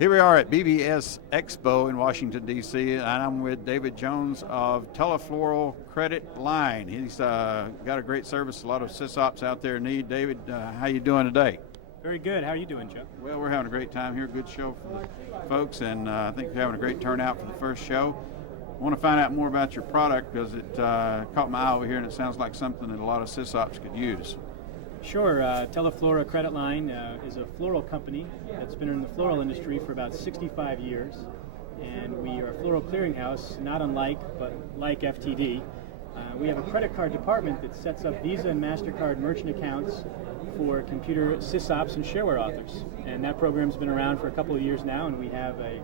Here we are at BBS Expo in Washington, D.C., and I'm with David Jones of TeleFlora Credit Line. He's got a great service a lot of SYSOPs out there need. David, how you doing today? Very good. How are you doing, Joe? Well, we're having a great time here. Good show for the folks, and I think we're having a great turnout for the first show. I want to find out more about your product because it caught my eye over here, and it sounds like something that a lot of SYSOPs could use. Sure. TeleFlora Credit Line is a floral company that's been in the floral industry for about 65 years. And we are a floral clearinghouse, not unlike, but like FTD. We have a credit card department that sets up Visa and MasterCard merchant accounts for computer SYSOPs and Shareware authors. And that program's been around for a couple of years now, and we have a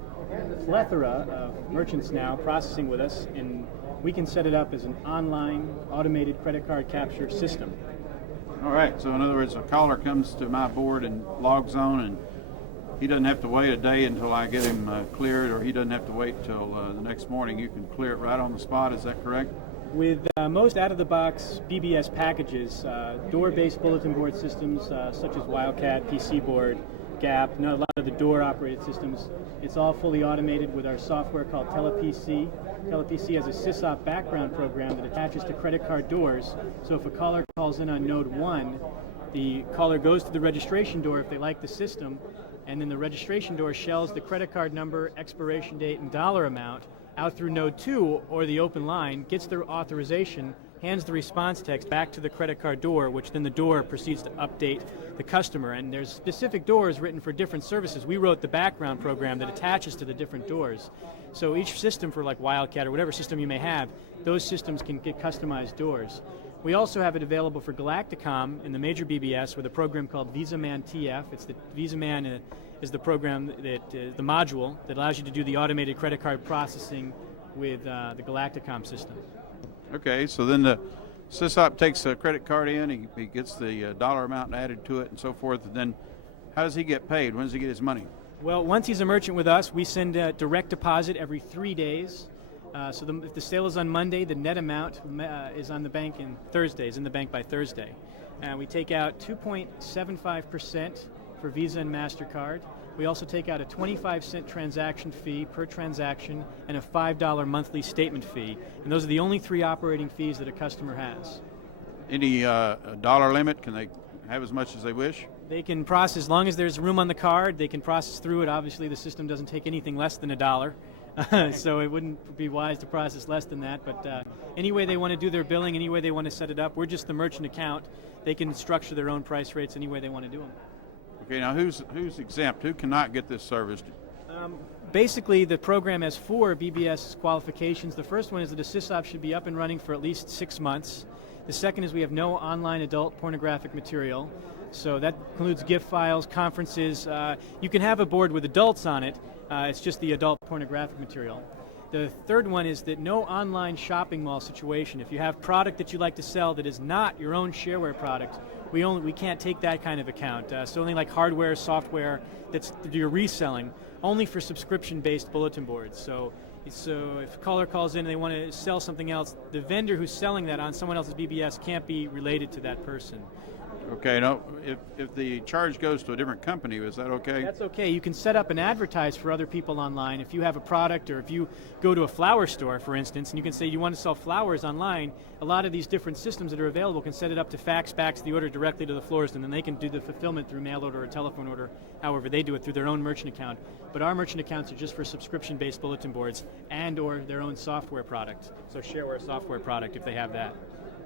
plethora of merchants now processing with us, and we can set it up as an online automated credit card capture system. All right, so in other words, a caller comes to my board and logs on, and he doesn't have to wait a day until I get him cleared, or he doesn't have to wait till the next morning. You can clear it right on the spot, is that correct? With most out-of-the-box BBS packages, door-based bulletin board systems such as Wildcat, PCBoard, Gap, a lot of the door-operated systems, it's all fully automated with our software called TelePC. TelePC has a SYSOP background program that attaches to credit card doors. So if a caller calls in on node 1, the caller goes to the registration door if they like the system, and then the registration door shells the credit card number, expiration date, and dollar amount out through node 2 or the open line, gets their authorization, hands the response text back to the credit card door, which then the door proceeds to update the customer. And there's specific doors written for different services. We wrote the background program that attaches to the different doors. So each system for like Wildcat or whatever system you may have, those systems can get customized doors. We also have it available for Galacticom in the major BBS with a program called VisaMan TF. It's the VisaMan is the program that the module that allows you to do the automated credit card processing with the Galacticom system. Okay, so then the SYSOP takes a credit card in, he gets the dollar amount added to it and so forth, and then how does he get paid? When does he get his money? Well, once he's a merchant with us, we send a direct deposit every 3 days. So if the sale is on Monday, the net amount is on the bank in Thursdays, in the bank by Thursday. We take out 2.75% for Visa and MasterCard. We also take out a 25-cent transaction fee per transaction and a $5 monthly statement fee. And those are the only 3 operating fees that a customer has. Any dollar limit? Can they have as much as they wish? They can process, as long as there's room on the card, they can process through it. Obviously, the system doesn't take anything less than $1. So it wouldn't be wise to process less than that. But any way they want to do their billing, any way they want to set it up, we're just the merchant account. They can structure their own price rates any way they want to do them. Okay, now who's exempt? Who cannot get this service? Basically, the program has 4 BBS qualifications. The first one is that a SYSOP should be up and running for at least 6 months. The second is we have no online adult pornographic material. So that includes GIF files, conferences. You can have a board with adults on it. It's just the adult pornographic material. The third one is that no online shopping mall situation. If you have product that you like to sell that is not your own Shareware product, we can't take that kind of account. So only like hardware, software that you're reselling, only for subscription-based bulletin boards. So if a caller calls in and they want to sell something else, the vendor who's selling that on someone else's BBS can't be related to that person. Okay, now if the charge goes to a different company, is that okay? That's okay. You can set up and advertise for other people online. If you have a product, or if you go to a flower store, for instance, and you can say you want to sell flowers online, a lot of these different systems that are available can set it up to fax the order directly to the florist, and then they can do the fulfillment through mail order or telephone order, however they do it through their own merchant account. But our merchant accounts are just for subscription-based bulletin boards and or their own software product, so Shareware software product if they have that.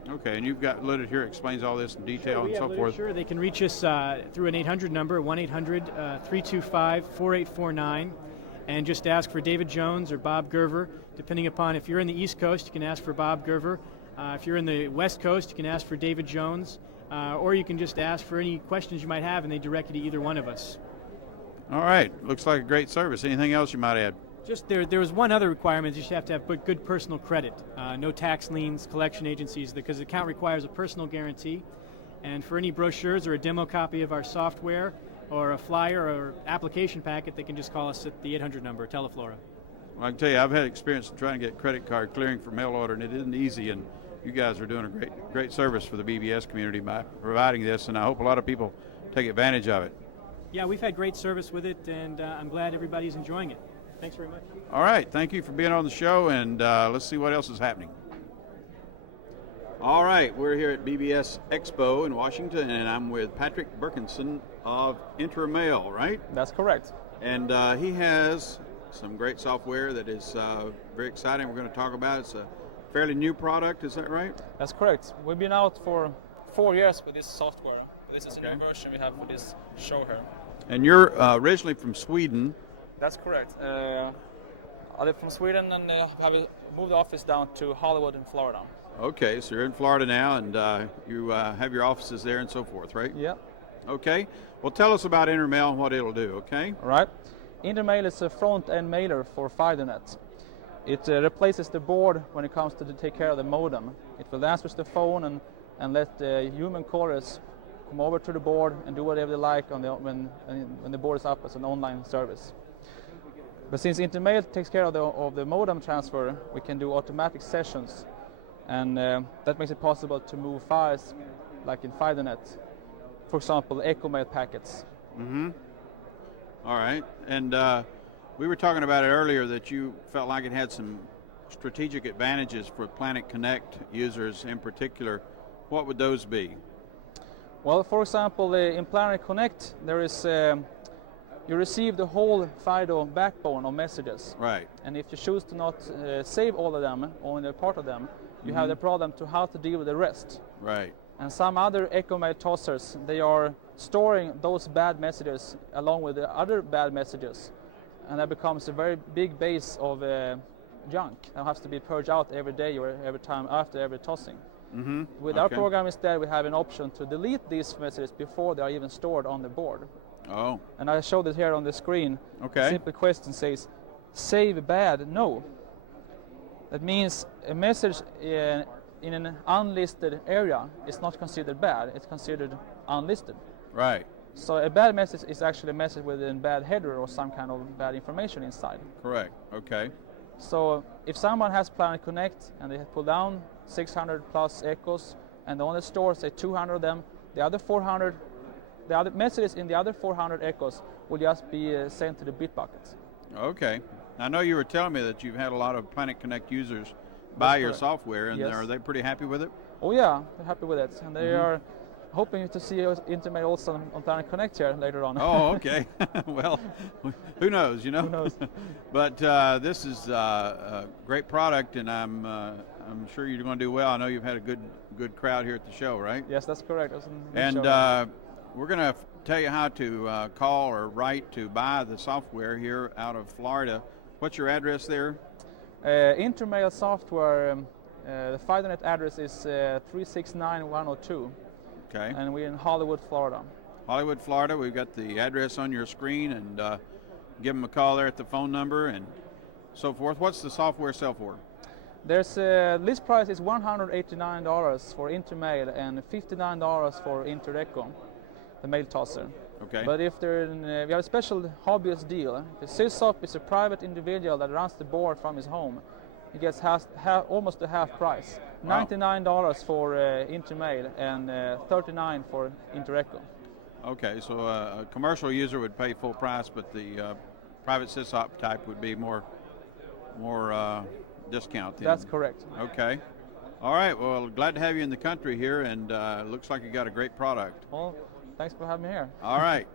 Okay, and you've got literature explains all this in detail and so forth. Sure, they can reach us through an 800 number, 1-800-325-4849, and just ask for David Jones or Bob Gerver. Depending upon if you're in the East Coast, you can ask for Bob Gerver. If you're in the West Coast, you can ask for David Jones, or you can just ask for any questions you might have, and they direct you to either one of us. All right, looks like a great service. Anything else you might add? Just there was one other requirement. You have to have good personal credit. No tax liens, collection agencies, because the account requires a personal guarantee. And for any brochures or a demo copy of our software or a flyer or application packet, they can just call us at the 800 number, TeleFlora. Well, I can tell you, I've had experience in trying to get credit card clearing for mail order, and it isn't easy, and you guys are doing a great service for the BBS community by providing this, and I hope a lot of people take advantage of it. Yeah, we've had great service with it, and I'm glad everybody's enjoying it. Thanks very much. All right, thank you for being on the show, and let's see what else is happening. All right, we're here at BBS Expo in Washington, and I'm with Patrik Bertilsson of InterMail, right? That's correct. And he has some great software that is very exciting. We're going to talk about. It's a fairly new product, is that right? That's correct. We've been out for 4 years with this software. This is a Okay. new version we have for this show here. And you're originally from Sweden. That's correct. I live from Sweden and have moved the office down to Hollywood in Florida. Okay, so you're in Florida now, and you have your offices there and so forth, right? Yeah. Okay. Well, tell us about InterMail and what it'll do, okay? All right. InterMail is a front-end mailer for FiberNet. It replaces the board when it comes to take care of the modem. It will answer the phone and let the human callers come over to the board and do whatever they like when the board is up as an online service. But since InterMail takes care of the modem transfer, we can do automatic sessions, and that makes it possible to move files like in FiberNet. For example, EchoMail packets. Mm-hmm. All right. And we were talking about it earlier that you felt like it had some strategic advantages for Planet Connect users in particular. What would those be? Well, for example, in Planet Connect, there is you receive the whole FIDO backbone of messages. Right. And if you choose to not save all of them, only a part of them, you have the problem to how to deal with the rest. Right. And some other EchoMail tossers, they are storing those bad messages along with the other bad messages. And that becomes a very big base of junk that has to be purged out every day or every time after every tossing. Mm-hmm. With our program instead, we have an option to delete these messages before they are even stored on the board. Oh. And I showed it here on the screen. Okay. The simple question says, save bad, no. That means a message in an unlisted area is not considered bad, it's considered unlisted. Right. So a bad message is actually a message with a bad header or some kind of bad information inside. Correct. Okay. So if someone has Planet Connect and they pull down 600 plus echoes and they only store say 200 of them, the other messages in the other 400 echoes will just be sent to the bit buckets. Okay. I know you were telling me that you've had a lot of Planet Connect users buy your software, and Yes. are they pretty happy with it? Oh yeah, they're happy with it, and they are hoping to see InterMail also on Planet Connect here later on. Oh, okay. Well, who knows, you know? Who knows? But this is a great product, and I'm sure you're going to do well. I know you've had a good crowd here at the show, right? Yes, that's correct. And we're going to tell you how to call or write to buy the software here out of Florida. What's your address there? InterMail software, the FiberNet address is 369102. Okay. And we're in Hollywood, Florida. Hollywood, Florida. We've got the address on your screen, and give them a call there at the phone number and so forth. What's the software sell for? There's list price is $189 for InterMail and $59 for InterEcho, the mail tosser. Okay. But if we have a special hobbyist deal. If a SYSOP is a private individual that runs the board from his home, he gets almost a half price. Wow. $99 for InterMail and $39 for InterEcho. Okay, so a commercial user would pay full price, but the private SYSOP type would be more discount then. That's correct. Okay. All right, well, glad to have you in the country here, and looks like you got a great product. Well, thanks for having me here. All right.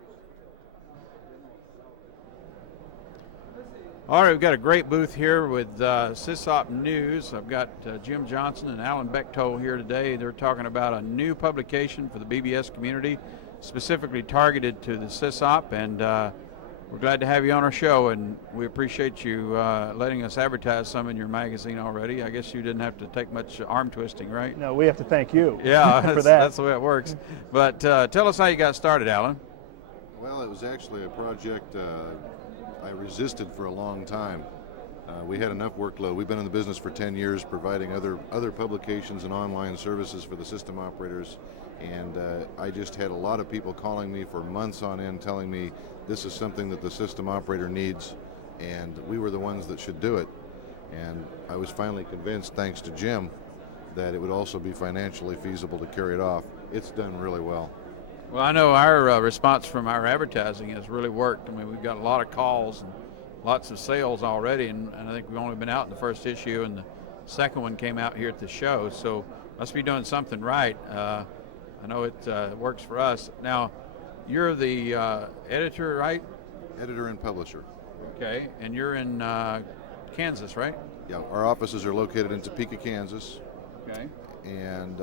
All right, we've got a great booth here with SYSOP News. I've got Jim Johnson and Alan Bechtold here today. They're talking about a new publication for the BBS community, specifically targeted to the SYSOP, and we're glad to have you on our show, and we appreciate you letting us advertise some in your magazine already. I guess you didn't have to take much arm twisting, right? No, we have to thank you Yeah, for that. that's the way it works. But tell us how you got started, Alan. Well, it was actually a project I resisted for a long time. We had enough workload. We've been in the business for 10 years providing other publications and online services for the system operators, and I just had a lot of people calling me for months on end telling me this is something that the system operator needs, and we were the ones that should do it. And I was finally convinced, thanks to Jim, that it would also be financially feasible to carry it off. It's done really well. Well, I know our response from our advertising has really worked. I mean, we've got a lot of calls and lots of sales already, and I think we've only been out in the first issue, and the second one came out here at the show, so must be doing something right. I know it works for us. Now, you're the editor, right? Editor and publisher. Okay, and you're in Kansas, right? Yeah, our offices are located in Topeka, Kansas. Okay. And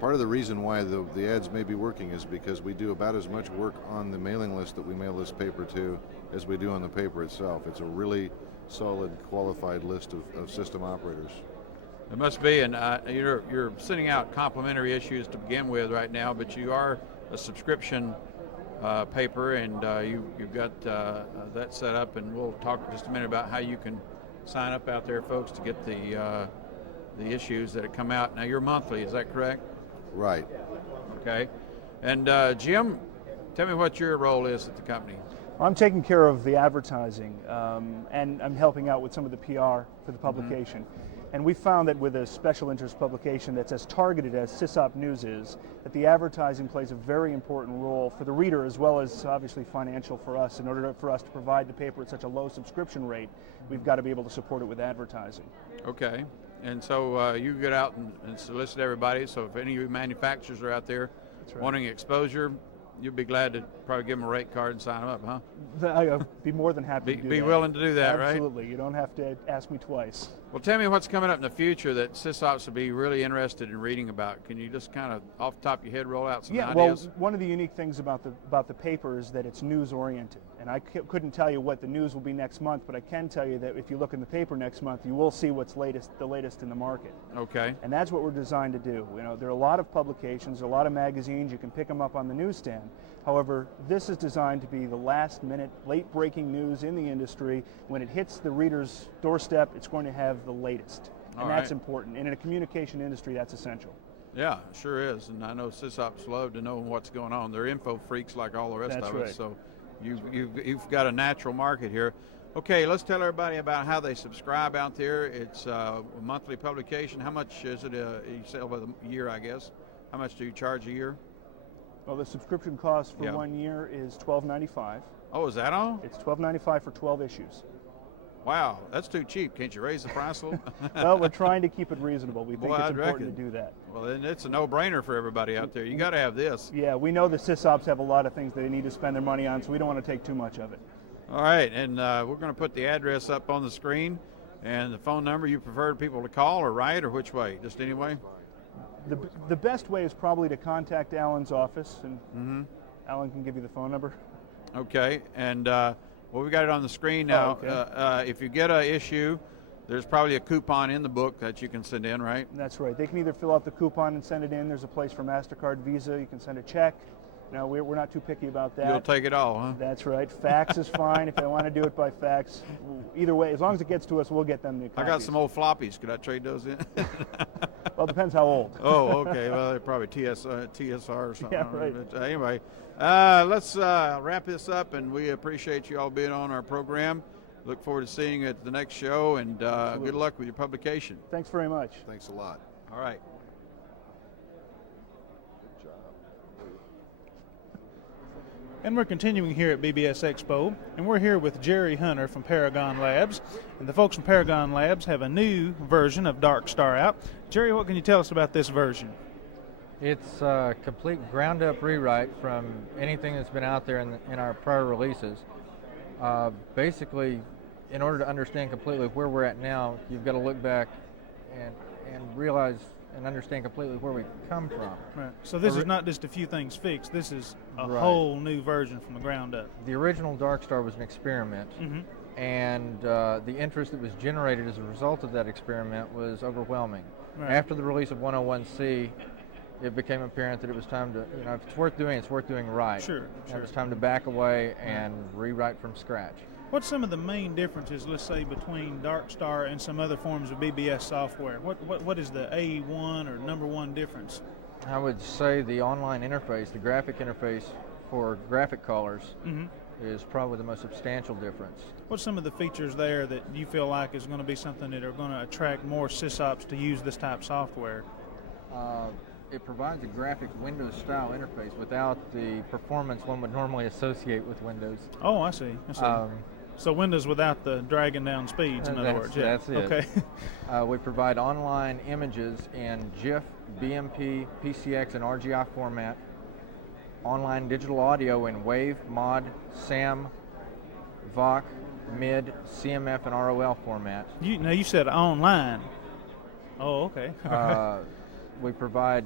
part of the reason why the ads may be working is because we do about as much work on the mailing list that we mail this paper to as we do on the paper itself. It's a really solid, qualified list of system operators. It must be, and you're sending out complimentary issues to begin with right now, but you are a subscription paper, and you've got that set up, and we'll talk just a minute about how you can sign up out there, folks, to get the issues that come out. Now, you're monthly, is that correct? Right. Okay. And Jim, tell me what your role is at the company. I'm taking care of the advertising, and I'm helping out with some of the PR for the publication. Mm-hmm. And we found that with a special interest publication that's as targeted as SYSOP News is, that the advertising plays a very important role for the reader as well as obviously financial for us. In order for us to provide the paper at such a low subscription rate, we've got to be able to support it with advertising. Okay. And so you get out and solicit everybody, so if any of you manufacturers are out there wanting exposure, you'd be glad to probably give them a rate card and sign them up, huh? I'd be more than happy to do that. Be willing to do that, right? Absolutely. You don't have to ask me twice. Well, tell me what's coming up in the future that SysOps would be really interested in reading about. Can you just kind of, off the top of your head, roll out some ideas? Well, one of the unique things about the paper is that it's news-oriented. And I couldn't tell you what the news will be next month, but I can tell you that if you look in the paper next month, you will see what's the latest in the market. Okay. And that's what we're designed to do. You know, there are a lot of publications, a lot of magazines. You can pick them up on the newsstand. However, this is designed to be the last-minute, late-breaking news in the industry. When it hits the reader's doorstep, it's going to have the latest. And that's important. And in a communication industry, that's essential. Yeah, sure is. And I know SysOps love to know what's going on. They're info freaks like all the rest of us. So you've got a natural market here. Okay, let's tell everybody about how they subscribe out there. It's a monthly publication. How much is it? You sell by the year, I guess. How much do you charge a year? Well, the subscription cost for 1 year is $12.95. Oh, is that all? It's $12.95 for 12 issues. Wow, that's too cheap. Can't you raise the price a little? Well, we're trying to keep it reasonable. We think it's I'd important to do that. Well, then it's a no-brainer for everybody out there. You got to have this. Yeah, we know the SysOps have a lot of things they need to spend their money on, so we don't want to take too much of it. All right, and we're going to put the address up on the screen and the phone number. You prefer people to call or write, or which way? Just any way? The best way is probably to contact Alan's office, and Alan can give you the phone number. Okay, and well, we got it on the screen now. Oh, okay. If you get an issue, there's probably a coupon in the book that you can send in, right? That's right. They can either fill out the coupon and send it in. There's a place for MasterCard, Visa. You can send a check. No, we're not too picky about that. You'll take it all, huh? That's right. Fax is fine if they want to do it by fax. Either way, as long as it gets to us, we'll get them the copies. I got some old floppies. Could I trade those in? Well, it depends how old. Oh, okay. Well, they're probably TSR or something. Yeah, right. But, anyway, let's wrap this up, and we appreciate you all being on our program. Look forward to seeing you at the next show, and good luck with your publication. Thanks very much. Thanks a lot. All right. And we're continuing here at BBS Expo, and we're here with Jerry Hunter from Paragon Labs. And the folks from Paragon Labs have a new version of DarkStar out. Jerry, what can you tell us about this version? It's a complete ground-up rewrite from anything that's been out there in our prior releases. Basically, in order to understand completely where we're at now, you've got to look back and realize and understand completely where we come from. Right. So this is not just a few things fixed. This is a whole new version from the ground up. The original DarkStar was an experiment, and the interest that was generated as a result of that experiment was overwhelming. Right. After the release of 101C, it became apparent that it was time to, if it's worth doing right. Sure. And it was time to back away and rewrite from scratch. What's some of the main differences, let's say, between DarkStar and some other forms of BBS software? What is the A1 or number one difference? I would say the online interface, the graphic interface for graphic callers is probably the most substantial difference. What's some of the features there that you feel like is going to be something that are going to attract more SysOps to use this type of software? it provides a graphic Windows style interface without the performance one would normally associate with Windows. Oh, I see. So Windows without the dragging down speeds, in other words. Yeah. That's it. Okay. We provide online images in GIF, BMP, PCX, and RGI format. Online digital audio in WAV, MOD, SAM, VOC, MID, CMF, and ROL format. You said online. Oh, okay. We provide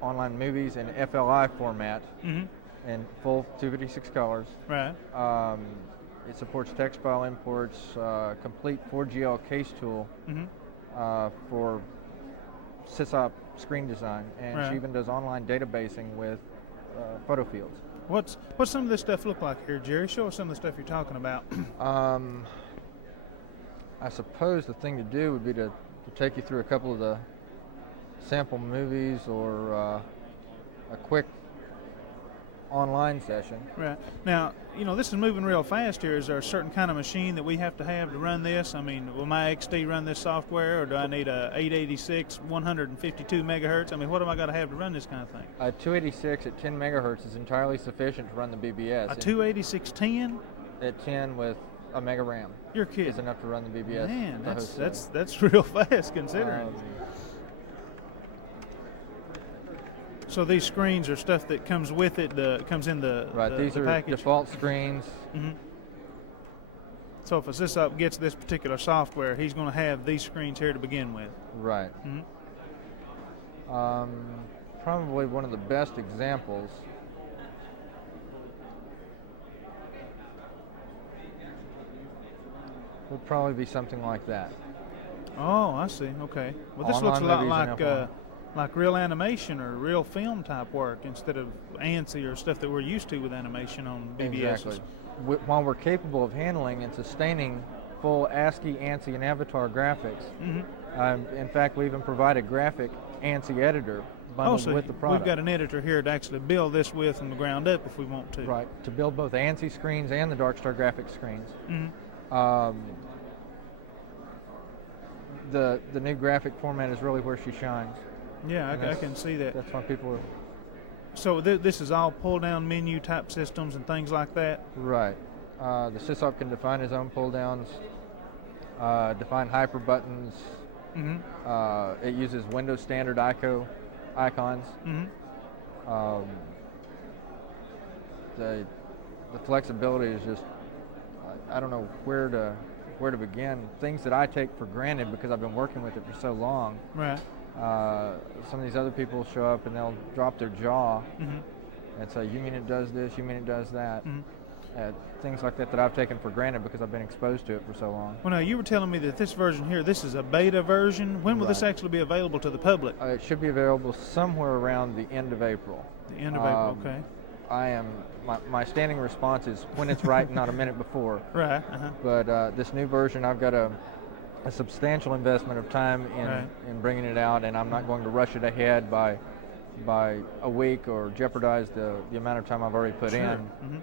online movies in FLI format Mm-hmm. in full 256 colors. Right. It supports text file imports, complete 4GL case tool for SYSOP screen design, and Right. she even does online databasing with photo fields. What's some of this stuff look like here, Jerry? Show us some of the stuff you're talking about. I suppose the thing to do would be to take you through a couple of the sample movies or a quick online session. Right. Now, this is moving real fast here. Is there a certain kind of machine that we have to run this? I mean, will my XD run this software, or do I need a 886, 152 megahertz? I mean, what am I got to have to run this kind of thing? A 286 at 10 megahertz is entirely sufficient to run the BBS. A 28610? At 10 with a mega RAM. You're kidding. Is enough to run the BBS. Man, that's real fast considering. So these screens are stuff that comes with it, comes in the right. These are package. Default screens. Mm-hmm. So if a SYSOP gets this particular software, he's going to have these screens here to begin with. Right. Mm-hmm. Probably one of the best examples would probably be something like that. Oh, I see. Okay. Well, this looks a lot like real animation or real film type work instead of ANSI or stuff that we're used to with animation on BBS. Exactly. While we're capable of handling and sustaining full ASCII, ANSI, and avatar graphics, in fact, we even provide a graphic ANSI editor bundled with the product. We've got an editor here to actually build this with from the ground up if we want to. Right, to build both ANSI screens and the DarkStar graphics screens. The new graphic format is really where she shines. Yeah, I can see that. That's why people are... So this is all pull-down menu type systems and things like that? Right. The SYSOP can define his own pull-downs, define hyper buttons. It uses Windows standard icons. The flexibility is just, I don't know where to begin. Things that I take for granted because I've been working with it for so long. Right. Some of these other people show up and they'll drop their jaw and say, you mean it does this, you mean it does that. Things like that I've taken for granted because I've been exposed to it for so long. Well, now, you were telling me that this version here, this is a beta version. When will this actually be available to the public? It should be available somewhere around the end of April. The end of April, okay. My standing response is when it's right and not a minute before. Right. But this new version, I've got a substantial investment of time in bringing it out, and I'm not going to rush it ahead by a week or jeopardize the amount of time I've already put in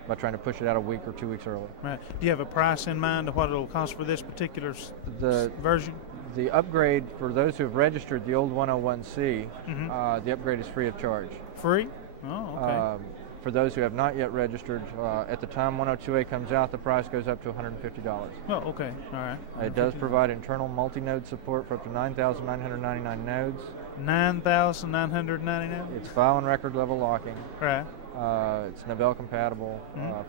by trying to push it out a week or 2 weeks early. Right. Do you have a price in mind of what it'll cost for this particular version? The upgrade for those who have registered the old 101C, the upgrade is free of charge. Free? Oh, okay. For those who have not yet registered, at the time 102A comes out, the price goes up to $150. Oh, okay. All right. It does provide internal multi-node support for up to 9,999 nodes. 9,999? It's file and record level locking. Right. It's Novell compatible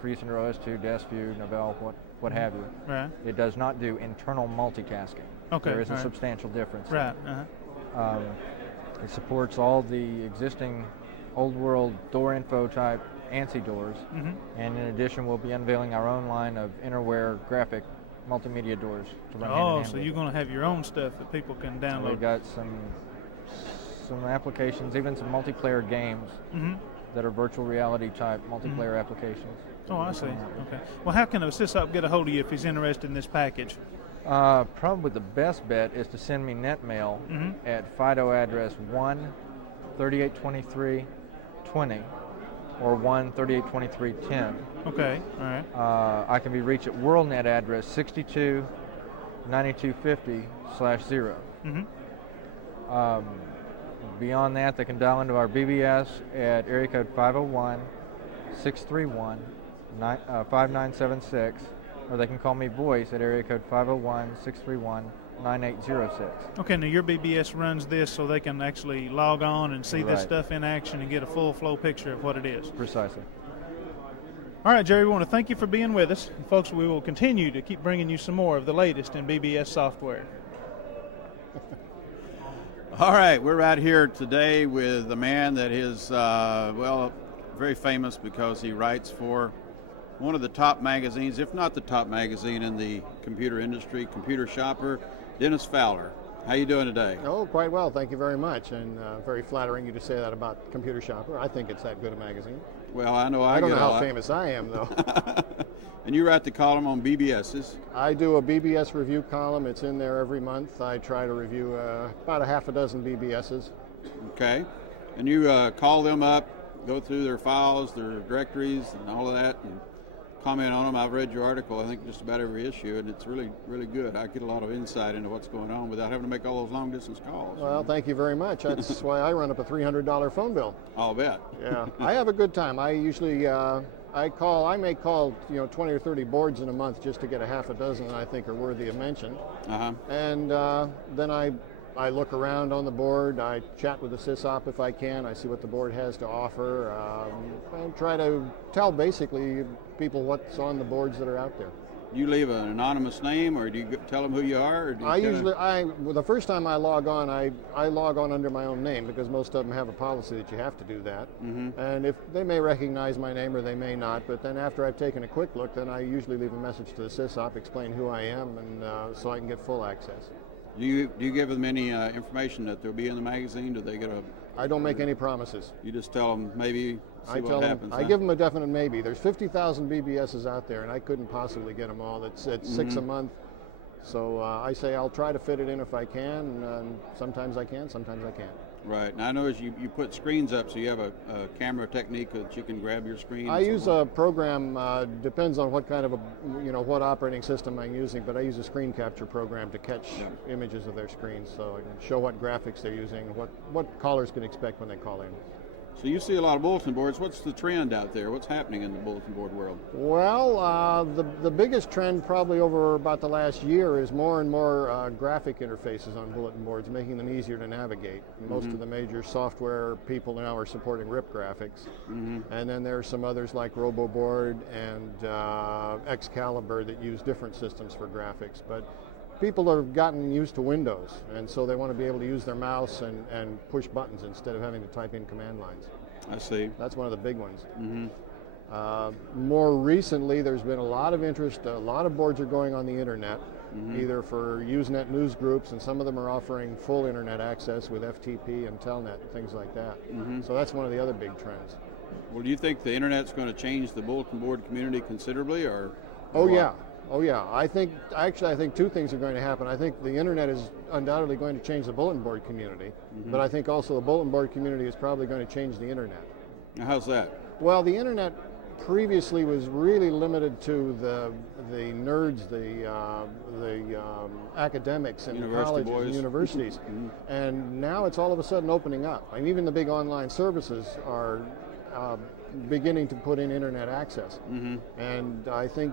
for use under OS2, DeskView, Novell, what have you. Right. It does not do internal multitasking. Okay. There is a substantial difference. Right. It supports all the existing old world door info type ANSI doors, and in addition we'll be unveiling our own line of Interware graphic multimedia doors to run hand in hand so with. you're going to have your own stuff that people can download. So we've got some applications, even some multiplayer games that are virtual reality type multiplayer applications. Oh, I see. Okay. Well, how can a SYSOP get a hold of you if he's interested in this package? Probably the best bet is to send me netmail at FIDO address 1382320 or 1382310. Okay, all right. I can be reached at WorldNet address 629250/0. Beyond that, they can dial into our BBS at area code 501-631-5976, or they can call me voice at area code 501-631-9806. Okay, now your BBS runs this so they can actually log on and see this Right. stuff in action and get a full flow picture of what it is. Precisely. All right, Jerry, we want to thank you for being with us. And folks, we will continue to keep bringing you some more of the latest in BBS software. All right, we're right here today with a man that is, well, very famous because he writes for one of the top magazines, if not the top magazine in the computer industry, Computer Shopper, Dennis Fowler. How you doing today? Oh, quite well. Thank you very much, and very flattering you to say that about Computer Shopper. I think it's that good a magazine. Well, I know I don't get know a how lot. famous I am, though. And you write the column on BBSs. I do a BBS review column. It's in there every month. I try to review about a half a dozen BBSs. Okay. And you call them up, go through their files, their directories, and all of that, and comment on them. I've read your article, I think, just about every issue, and it's really, really good. I get a lot of insight into what's going on without having to make all those long-distance calls. Well, thank you very much. That's why I run up a $300 phone bill. I'll bet. Yeah, I have a good time. I usually I may call 20 or 30 boards in a month just to get a half a dozen that I think are worthy of mention. Uh-huh. And then I look around on the board. I chat with the SYSOP if I can. I see what the board has to offer. And try to tell basically people what's on the boards that are out there. You leave an anonymous name, or do you tell them who you are? Or do you well, the first time I log on, I log on under my own name because most of them have a policy that you have to do that. Mm-hmm. And if they may recognize my name or they may not, but then after I've taken a quick look, then I usually leave a message to the SYSOP, explain who I am, and so I can get full access. Do you give them any information that they'll be in the magazine? Do they get a? I don't make any promises. You just tell them maybe. See what happens. I give them a definite maybe. There's 50,000 BBSs out there, and I couldn't possibly get them all. It's 6 a month, so I say I'll try to fit it in if I can. And sometimes I can, sometimes I can't. Right. Now I notice you put screens up, so you have a camera technique that you can grab your screen. I use a program. Depends on what kind of what operating system I'm using, but I use a screen capture program to catch images of their screens, so I can show what graphics they're using, what callers can expect when they call in. So you see a lot of bulletin boards. What's the trend out there? What's happening in the bulletin board world? Well, the biggest trend probably over about the last year is more and more graphic interfaces on bulletin boards, making them easier to navigate. Most of the major software people now are supporting RIP graphics. And then there are some others like RoboBoard and Excalibur that use different systems for graphics. But people have gotten used to Windows, and so they want to be able to use their mouse and push buttons instead of having to type in command lines. I see. That's one of the big ones. More recently, there's been a lot of interest. A lot of boards are going on the internet, either for Usenet news groups, and some of them are offering full internet access with FTP and Telnet and things like that. So that's one of the other big trends. Well, do you think the internet's going to change the bulletin board community considerably, or? Oh yeah. Oh yeah, I think two things are going to happen. I think the internet is undoubtedly going to change the bulletin board community, but I think also the bulletin board community is probably going to change the internet. Now, how's that? Well, the internet previously was really limited to the nerds, the academics and colleges and universities, and now it's all of a sudden opening up. I mean, even the big online services are beginning to put in internet access. And I think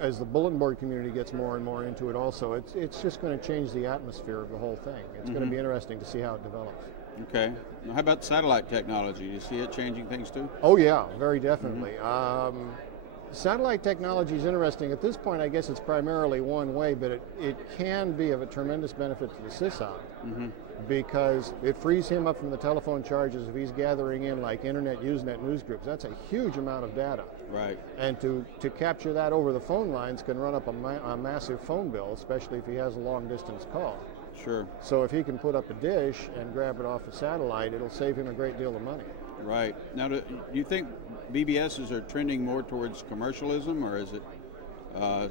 as the bulletin board community gets more and more into it also, it's just going to change the atmosphere of the whole thing. It's going to be interesting to see how it develops. Okay. Now, how about satellite technology? Do you see it changing things too? Oh yeah, very definitely. Satellite technology is interesting. At this point, I guess it's primarily one way, but it can be of a tremendous benefit to the SYSOP because it frees him up from the telephone charges if he's gathering in like internet, Usenet news groups. That's a huge amount of data. Right. And to capture that over the phone lines can run up a massive phone bill, especially if he has a long distance call. Sure. So if he can put up a dish and grab it off a satellite, it'll save him a great deal of money. Right. Now, do you think BBSs are trending more towards commercialism, or is it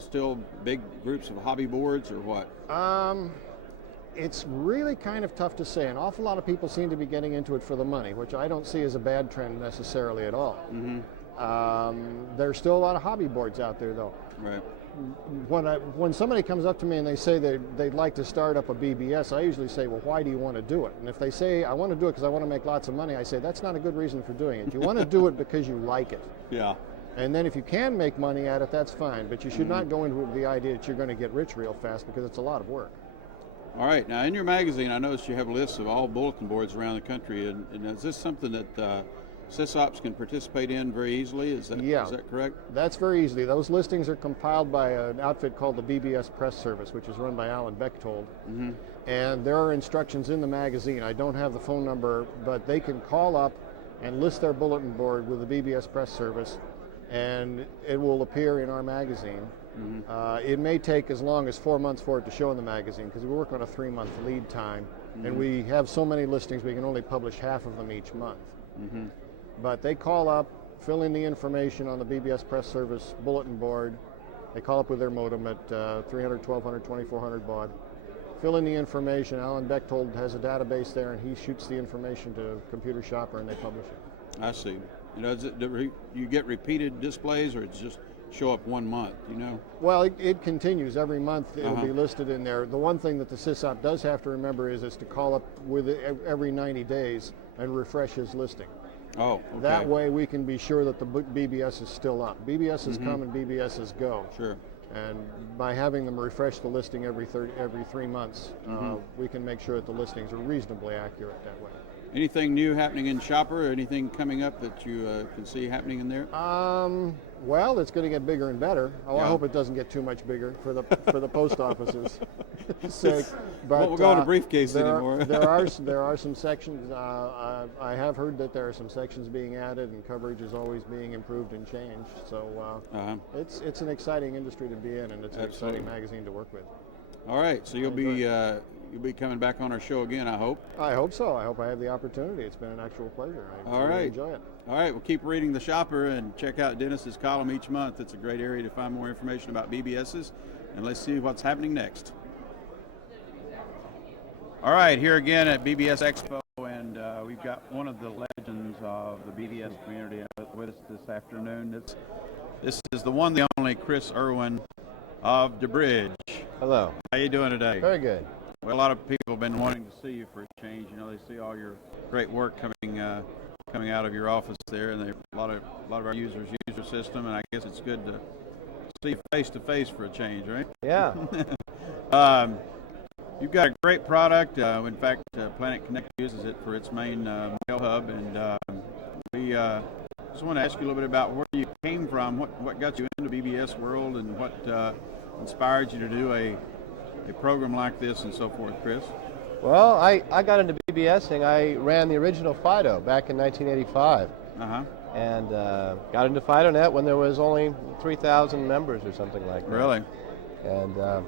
still big groups of hobby boards, or what? It's really kind of tough to say. An awful lot of people seem to be getting into it for the money, which I don't see as a bad trend necessarily at all. There's still a lot of hobby boards out there, though. Right. when somebody comes up to me and they say they'd like to start up a BBS, I usually say, well, why do you want to do it? And if they say, I want to do it because I want to make lots of money, I say, that's not a good reason for doing it. You want to do it because you like it. Yeah. And then if you can make money at it, that's fine. But you should not go into it with the idea that you're going to get rich real fast, because it's a lot of work. All right. Now, in your magazine, I noticed you have lists of all bulletin boards around the country. And is this something that SYSOPs can participate in very easily? Is that correct? That's very easily. Those listings are compiled by an outfit called the BBS Press Service, which is run by Bechtold. Mm-hmm. And there are instructions in the magazine. I don't have the phone number, but they can call up and list their bulletin board with the BBS Press Service, and it will appear in our magazine. Mm-hmm. It may take as long as 4 months for it to show in the magazine, because we work on a 3-month lead time, mm-hmm. and we have so many listings we can only publish half of them each month. Mm-hmm. But they call up, fill in the information on the BBS Press Service bulletin board. They call up with their modem at 300, 1200, 2400 baud. Fill in the information. Bechtold has a database there, and he shoots the information to Computer Shopper, and they publish it. I see. You get repeated displays, or it's just show up 1 month, you know? Well, it continues every month. It'll be listed in there. The one thing that the SYSOP does have to remember is to call up with it every 90 days and refresh his listing. Oh, okay. That way we can be sure that the BBS is still up. BBS is come and BBS is go. Sure. And by having them refresh the listing every 3 months, we can make sure that the listings are reasonably accurate that way. Anything new happening in Shopper, or anything coming up that you can see happening in there? Well, it's going to get bigger and better. Oh, yeah. I hope it doesn't get too much bigger for the post office's sake. But we'll go in a briefcase anymore. there are some sections. I have heard that there are some sections being added, and coverage is always being improved and changed. So it's an exciting industry to be in, and it's an exciting magazine to work with. All right, so you'll be coming back on our show again, I hope. I hope so. I hope I have the opportunity. It's been an actual pleasure. I really enjoy it. All right, well, keep reading the Shopper and check out Dennis's column each month. It's a great area to find more information about BBSs, and let's see what's happening next. All right, here again at BBS Expo, and we've got one of the legends of the BBS community with us this afternoon. This is the one, the only Chris Irwin of the Bridge. Hello. How you doing today? Very good. Well, a lot of people have been wanting to see you for a change. You know, they see all your great work coming out of your office there, and a lot of our users use your system, and I guess it's good to see you face to face for a change, right? Yeah. You've got a great product. In fact, Planet Connect uses it for its main mail hub, and we just want to ask you a little bit about where you came from, what got you into BBS world, and what inspired you to do a program like this and so forth, Chris. Well, I got into BBSing. I ran the original Fido back in 1985. And got into FidoNet when there was only 3,000 members or something like that. Really? And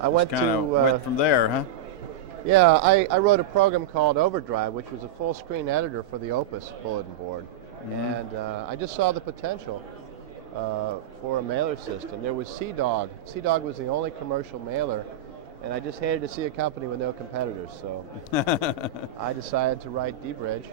I went from there, huh? Yeah, I wrote a program called Overdrive, which was a full screen editor for the Opus bulletin board. And I just saw the potential for a mailer system. There was CDOG. CDOG was the only commercial mailer, and I just hated to see a company with no competitors, so I decided to write dBridge.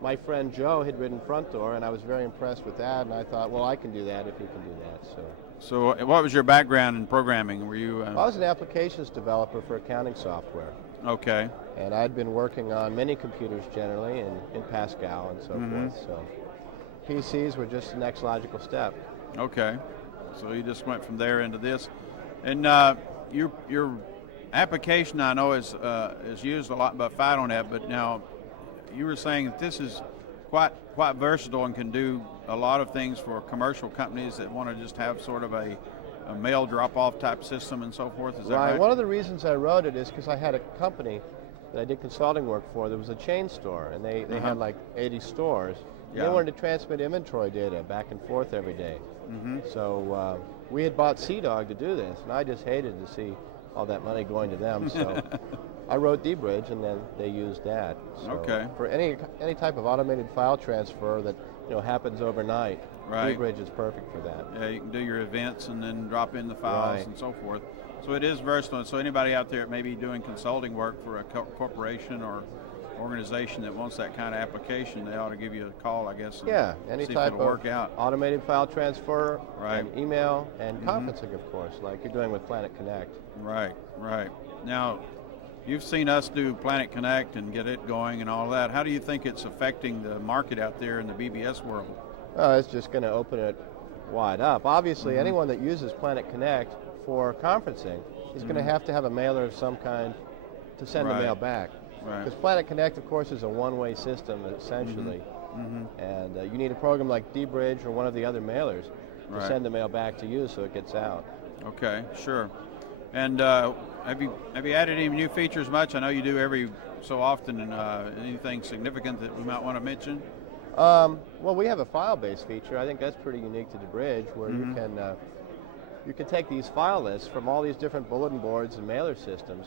My friend Joe had written FrontDoor, and I was very impressed with that, and I thought, well, I can do that if he can do that. So what was your background in programming? Were you? I was an applications developer for accounting software. Okay. And I'd been working on mini computers generally, and in Pascal and so forth, so PCs were just the next logical step. Okay. So you just went from there into this. And your application, I know, is used a lot by FidoNet, but now you were saying that this is quite versatile and can do a lot of things for commercial companies that want to just have sort of a mail drop-off type system and so forth. Is that right? One of the reasons I wrote it is because I had a company that I did consulting work for. There was a chain store, and they had like 80 stores. Yeah. They wanted to transmit inventory data back and forth every day. So we had bought CDOG to do this, and I just hated to see all that money going to them. So I wrote dBridge, and then they used that. So for any type of automated file transfer that happens overnight, dBridge is perfect for that. Yeah, you can do your events and then drop in the files and so forth. So it is versatile. So anybody out there that may be doing consulting work for a corporation or organization that wants that kind of application, they ought to give you a call, I guess. And Yeah, any see type if it'll of work out. automated file transfer, Right. and email, and conferencing, of course, like you're doing with Planet Connect. Right, right. Now, you've seen us do Planet Connect and get it going and all that. How do you think it's affecting the market out there in the BBS world? It's just going to open it wide up. Obviously, anyone that uses Planet Connect for conferencing is going to have a mailer of some kind to send the mail back. Right. Because Planet Connect, of course, is a one-way system, essentially. And you need a program like dBridge or one of the other mailers to send the mail back to you so it gets out. Okay, sure. And have you added any new features much? I know you do every so often. Anything significant that we might want to mention? Well, we have a file-based feature. I think that's pretty unique to dBridge, where you can take these file lists from all these different bulletin boards and mailer systems,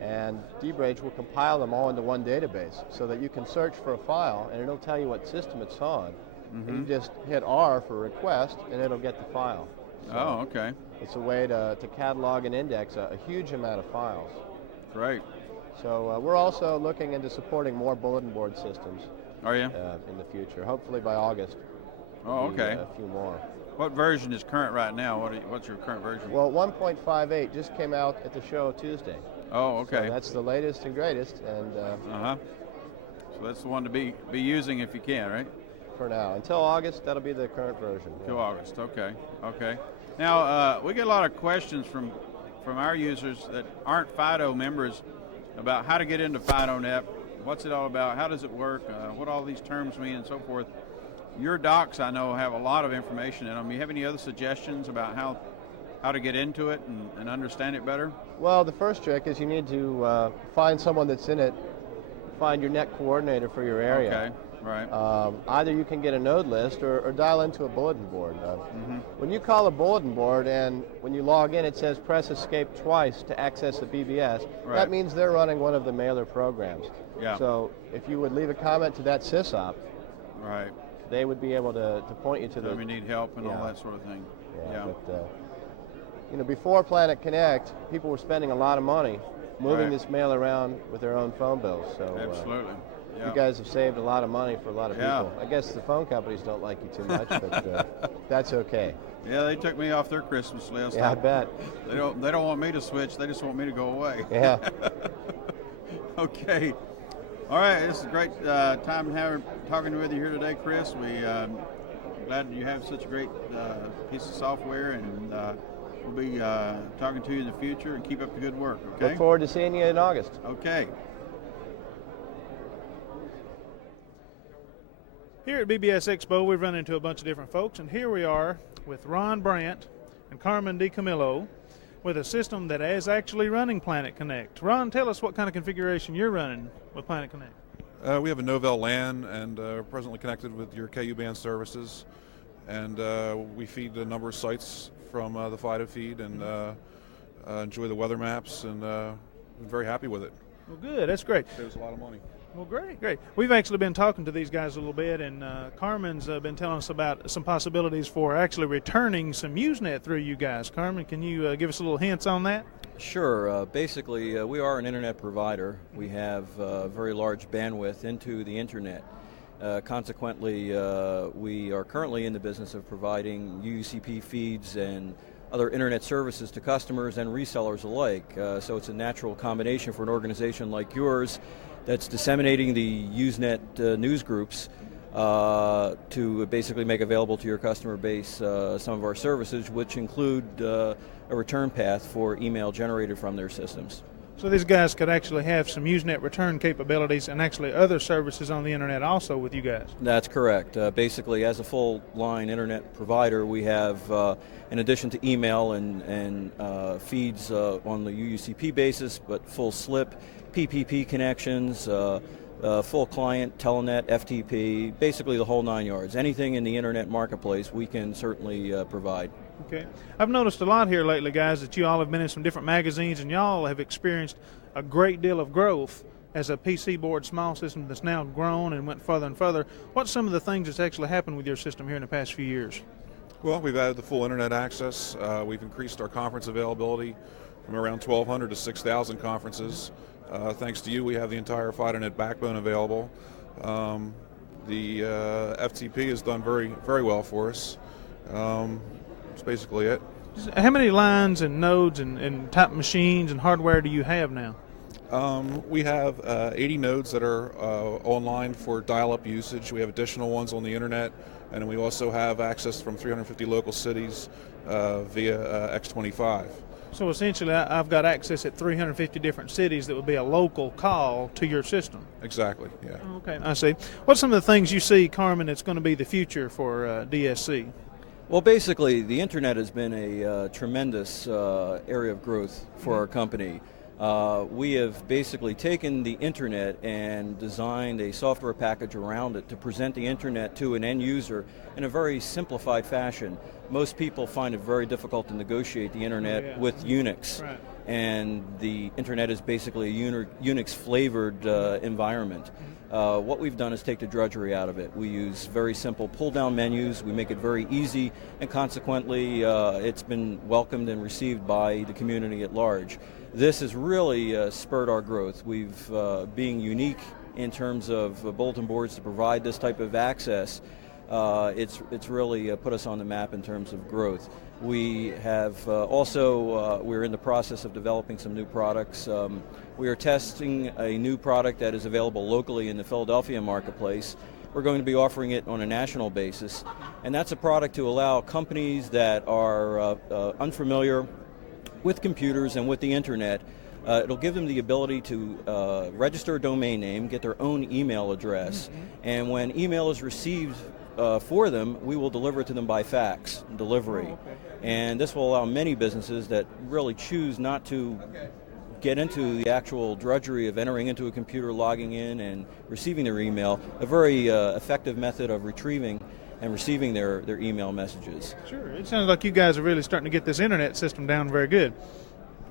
and dBridge will compile them all into one database so that you can search for a file and it'll tell you what system it's on. And you just hit R for request and it'll get the file. So okay. It's a way to catalog and index a huge amount of files. Great. So we're also looking into supporting more bulletin board systems. Are you? In the future, hopefully by August. Oh, okay. A few more. What version is current right now? What's your current version? Well, 1.58 just came out at the show Tuesday. Oh, okay. So that's the latest and greatest, and so that's the one to be using if you can, right? For now, until August, that'll be the current version. Till August. Okay. Okay. Now we get a lot of questions from our users that aren't FIDO members about how to get into FIDO.net. What's it all about? How does it work? What all these terms mean and so forth. Your docs, I know, have a lot of information in them. You have any other suggestions about how to get into it and understand it better? Well, the first trick is you need to find someone that's in it, find your net coordinator for your area. Okay, right. Either you can get a node list or dial into a bulletin board. When you call a bulletin board and when you log in it says press escape twice to access the BBS, that means they're running one of the mailer programs. Yeah. So if you would leave a comment to that SYSOP, right, they would be able to point you to we need help and all that sort of thing. Yeah. But, before Planet Connect, people were spending a lot of money moving this mail around with their own phone bills. So absolutely. You guys have saved a lot of money for a lot of people. I guess the phone companies don't like you too much, but that's okay. Yeah, they took me off their Christmas list. Yeah, I bet. They don't want me to switch. They just want me to go away. Yeah. Okay. All right, this is a great time talking with you here today, Chris. We're glad you have such a great piece of software, and we'll be talking to you in the future, and keep up the good work, okay? Look forward to seeing you in August. Okay. Here at BBS Expo, we've run into a bunch of different folks, and here we are with Ron Brandt and Carmen DiCamillo with a system that is actually running Planet Connect. Ron, tell us what kind of configuration you're running with Planet Connect. We have a Novell LAN and presently connected with your KU band services, and we feed a number of sites from the FIDO feed and enjoy the weather maps, and we're very happy with it. Well, good. That's great. Saves a lot of money. Well, great. We've actually been talking to these guys a little bit, and Carmen's been telling us about some possibilities for actually returning some Usenet through you guys. Carmen, can you give us a little hints on that? Sure. Basically, we are an internet provider. We have very large bandwidth into the internet. Consequently, we are currently in the business of providing UUCP feeds and other internet services to customers and resellers alike. So it's a natural combination for an organization like yours that's disseminating the Usenet news groups to basically make available to your customer base some of our services, which include a return path for email generated from their systems. So these guys could actually have some Usenet return capabilities and actually other services on the internet also with you guys. That's correct. Basically, as a full-line internet provider, we have, in addition to email and feeds on the UUCP basis, but full SLIP, PPP connections, full client, Telenet, FTP, basically the whole 9 yards. Anything in the internet marketplace we can certainly provide. Okay. I've noticed a lot here lately, guys, that you all have been in some different magazines, and y'all have experienced a great deal of growth as a PCBoard small system that's now grown and went further and further. What's some of the things that's actually happened with your system here in the past few years? Well, we've added the full internet access. We've increased our conference availability from around 1,200 to 6,000 conferences. Thanks to you, we have the entire FidoNet backbone available. The FTP has done very, very well for us. That's basically it. How many lines and nodes and type machines and hardware do you have now? We have 80 nodes that are online for dial-up usage. We have additional ones on the internet, and we also have access from 350 local cities via X25. So essentially, I've got access at 350 different cities that would be a local call to your system. Exactly, yeah. Okay, I see. What's some of the things you see, Carmen, that's going to be the future for DSC? Well, basically, the internet has been a tremendous area of growth for our company. We have basically taken the internet and designed a software package around it to present the internet to an end user in a very simplified fashion. Most people find it very difficult to negotiate the internet with Unix. Right. And the internet is basically a Unix-flavored environment. What we've done is take the drudgery out of it. We use very simple pull-down menus. We make it very easy, and consequently, it's been welcomed and received by the community at large. This has really spurred our growth. We've, being unique in terms of bulletin boards to provide this type of access, it's really put us on the map in terms of growth. We have we're in the process of developing some new products. We are testing a new product that is available locally in the Philadelphia marketplace. We're going to be offering it on a national basis, and that's a product to allow companies that are unfamiliar with computers and with the internet. It'll give them the ability to register a domain name, get their own email address, and when email is received for them, we will deliver it to them by fax delivery. And this will allow many businesses that really choose not to get into the actual drudgery of entering into a computer, logging in, and receiving their email, a very effective method of retrieving and receiving their email messages. Sure. It sounds like you guys are really starting to get this internet system down very good.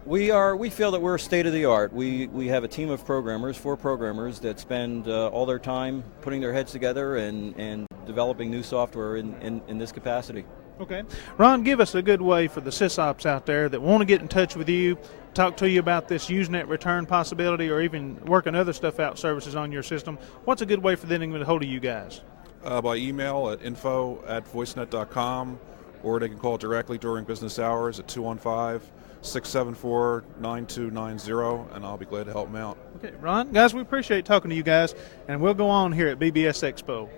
We feel that we're state of the art. We have a team of programmers, 4 programmers, that spend all their time putting their heads together and developing new software in this capacity. Okay. Ron, give us a good way for the SYSOPs out there that want to get in touch with you, talk to you about this Usenet return possibility, or even working other stuff out services on your system. What's a good way for them to get a hold of you guys? By email at info@voicenet.com, or they can call directly during business hours at 215-674-9290, and I'll be glad to help them out. Okay, Ron, guys, we appreciate talking to you guys, and we'll go on here at BBS Expo.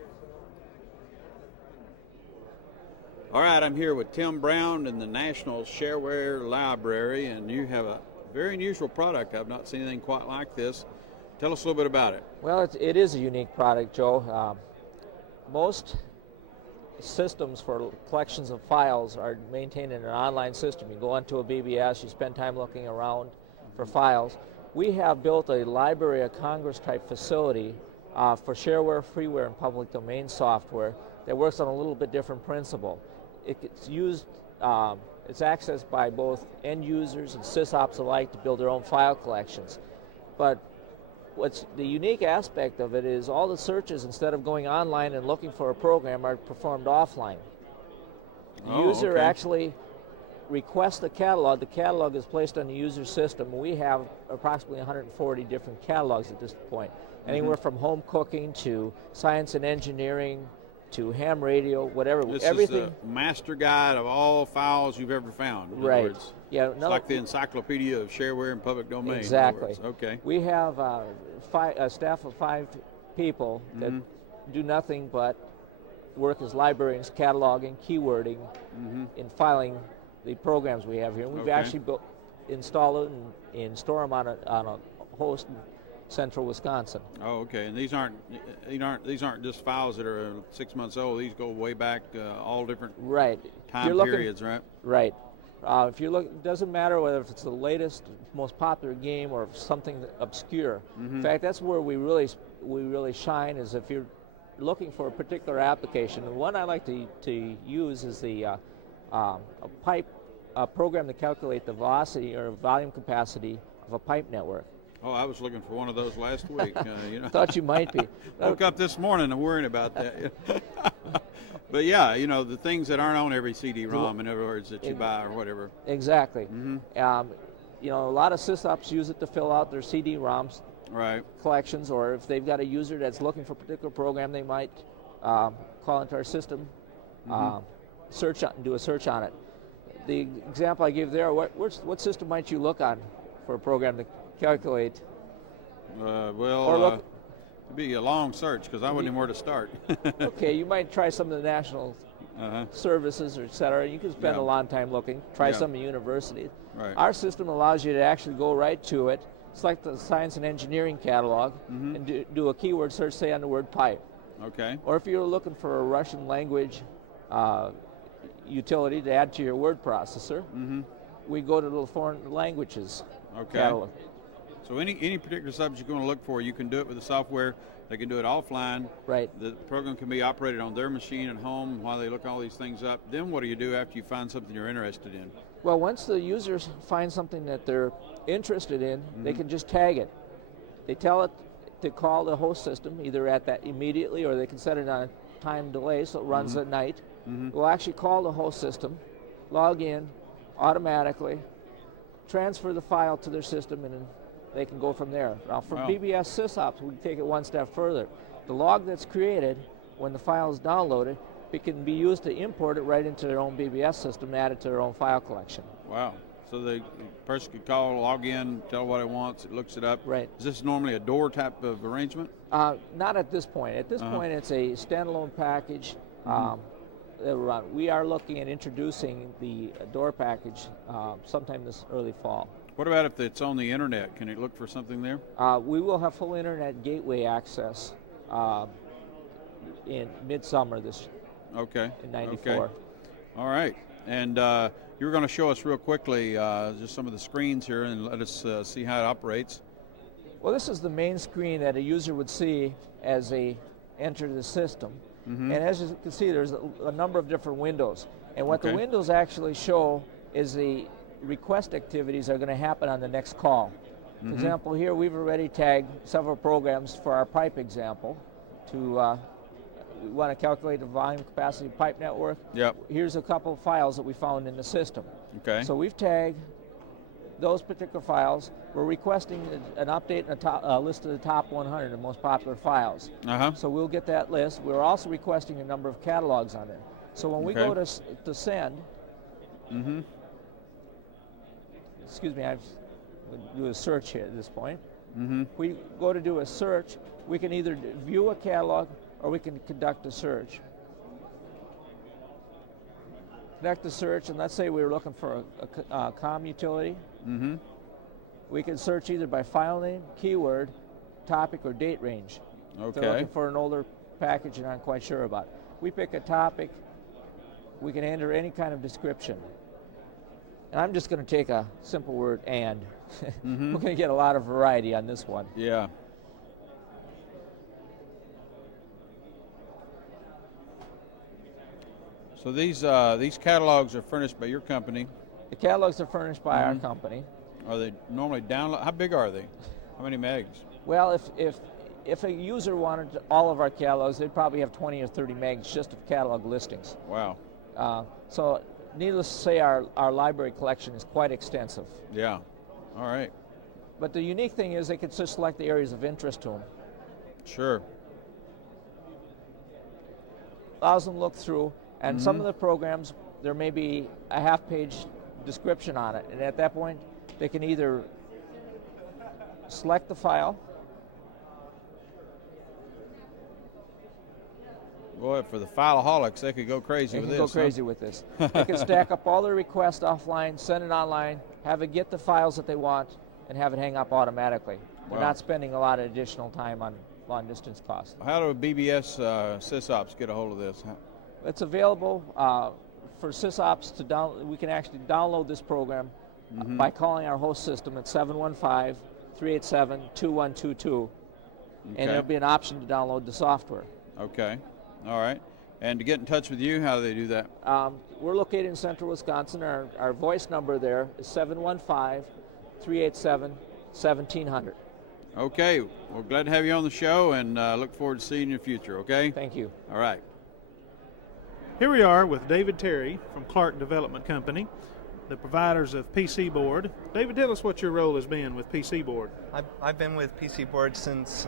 All right, I'm here with Tim Brown in the National Shareware Library, and you have a very unusual product. I've not seen anything quite like this. Tell us a little bit about it. Well, it is a unique product, Joe. Most systems for collections of files are maintained in an online system. You go onto a BBS, you spend time looking around for files. We have built a Library of Congress type facility for shareware, freeware, and public domain software that works on a little bit different principle. It's used, it's accessed by both end users and SysOps alike to build their own file collections. But what's the unique aspect of it is all the searches, instead of going online and looking for a program, are performed offline. The user actually requests the catalog. The catalog is placed on the user system. We have approximately 140 different catalogs at this point, anywhere from home cooking to science and engineering to ham radio, whatever. This everything. is the master guide of all files you've ever found. In Right. other words. Yeah. It's like the encyclopedia of shareware and public domain. Exactly. Okay. We have a staff of 5 people that do nothing but work as librarians, cataloging, keywording, and filing the programs we have here. And we've actually installed it and store them on a host in central Wisconsin. Oh, okay. And these aren't just files that are 6 months old. These go way back, all different time periods, right? Right. If you look, it doesn't matter whether it's the latest, most popular game or something obscure. In fact, that's where we really shine. Is if you're looking for a particular application. The one I like to use is the a program to calculate the velocity or volume capacity of a pipe network. Oh, I was looking for one of those last week. Thought you might be. Woke up this morning and worrying about that. But yeah, the things that aren't on every CD-ROM, in other words, that you buy or whatever. Exactly. you know, a lot of SysOps use it to fill out their CD-ROMs Right. collections, or if they've got a user that's looking for a particular program, they might call into our system, search on, do a search on it. The example I gave there, what system might you look on for a program to calculate? It'd be a long search because I wouldn't know where to start. Okay, you might try some of the national services, or et cetera. You can spend a long time looking. Try some at universities. Right. Our system allows you to actually go right to it, select the science and engineering catalog, and do a keyword search, say, on the word pipe. Okay. Or if you're looking for a Russian language utility to add to your word processor, we go to the foreign languages catalog. So any particular subject you're going to look for, you can do it with the software. They can do it offline. Right. The program can be operated on their machine at home while they look all these things up. Then what do you do after you find something you're interested in? Well, once the users find something that they're interested in, they can just tag it. They tell it to call the host system either at that immediately, or they can set it on a time delay so it runs at night. We'll actually call the host system, log in automatically, transfer the file to their system, and they can go from there. Now, for BBS SysOps, we take it one step further. The log that's created when the file is downloaded, it can be used to import it right into their own BBS system and add it to their own file collection. Wow. So the person could call, log in, tell what it wants, it looks it up. Right. Is this normally a door type of arrangement? Not at this point. At this point, it's a standalone package. We are looking at introducing the door package sometime this early fall. What about if it's on the internet? Can it look for something there? We will have full internet gateway access in midsummer in 94. Okay. All right. And you were going to show us real quickly just some of the screens here and let us see how it operates. Well, this is the main screen that a user would see as they enter the system. And as you can see, there's a number of different windows. And what the windows actually show is the request activities that are going to happen on the next call. For example, here we've already tagged several programs for our pipe example. We want to calculate the volume capacity pipe network. Yep. Here's a couple of files that we found in the system. Okay. So we've tagged those particular files. We're requesting an update and a list of the top 100, the most popular files. So we'll get that list. We're also requesting a number of catalogs on there. So when we go to send, excuse me, I'm going to do a search here at this point. We go to do a search, we can either view a catalog or we can conduct a search. Conduct a search, and let's say we were looking for a COM utility. We can search either by file name, keyword, topic, or date range. If they're looking for an older package and aren't quite sure about it. We pick a topic, we can enter any kind of description. And I'm just going to take a simple word, and. We're going to get a lot of variety on this one. Yeah. So these catalogs are furnished by your company. The catalogs are furnished by our company. Are they normally download? How big are they? How many megs? Well, if a user wanted all of our catalogs, they'd probably have 20 or 30 megs just of catalog listings. Wow. So needless to say, our library collection is quite extensive. Yeah. All right. But the unique thing is they can just select the areas of interest to them. Sure. Allows them to look through, and some of the programs, there may be a half-page description on it, and at that point, they can either select the file. Boy, for the fileaholics, they could go crazy with this. They can go crazy with this. They can stack up all their requests offline, send it online, have it get the files that they want, and have it hang up automatically. We're not spending a lot of additional time on long-distance costs. How do BBS SysOps get a hold of this? It's available for SysOps to download. We can actually download this program by calling our host system at 715-387-2122, and there'll be an option to download the software. Okay. All right. And to get in touch with you, how do they do that? We're located in central Wisconsin. Our voice number there is 715-387-1700. Okay. We're glad to have you on the show, and look forward to seeing you in the future, okay? Thank you. All right. Here we are with David Terry from Clark Development Company. the providers of PCBoard. David, tell us what your role has been with PCBoard. I've been with PCBoard since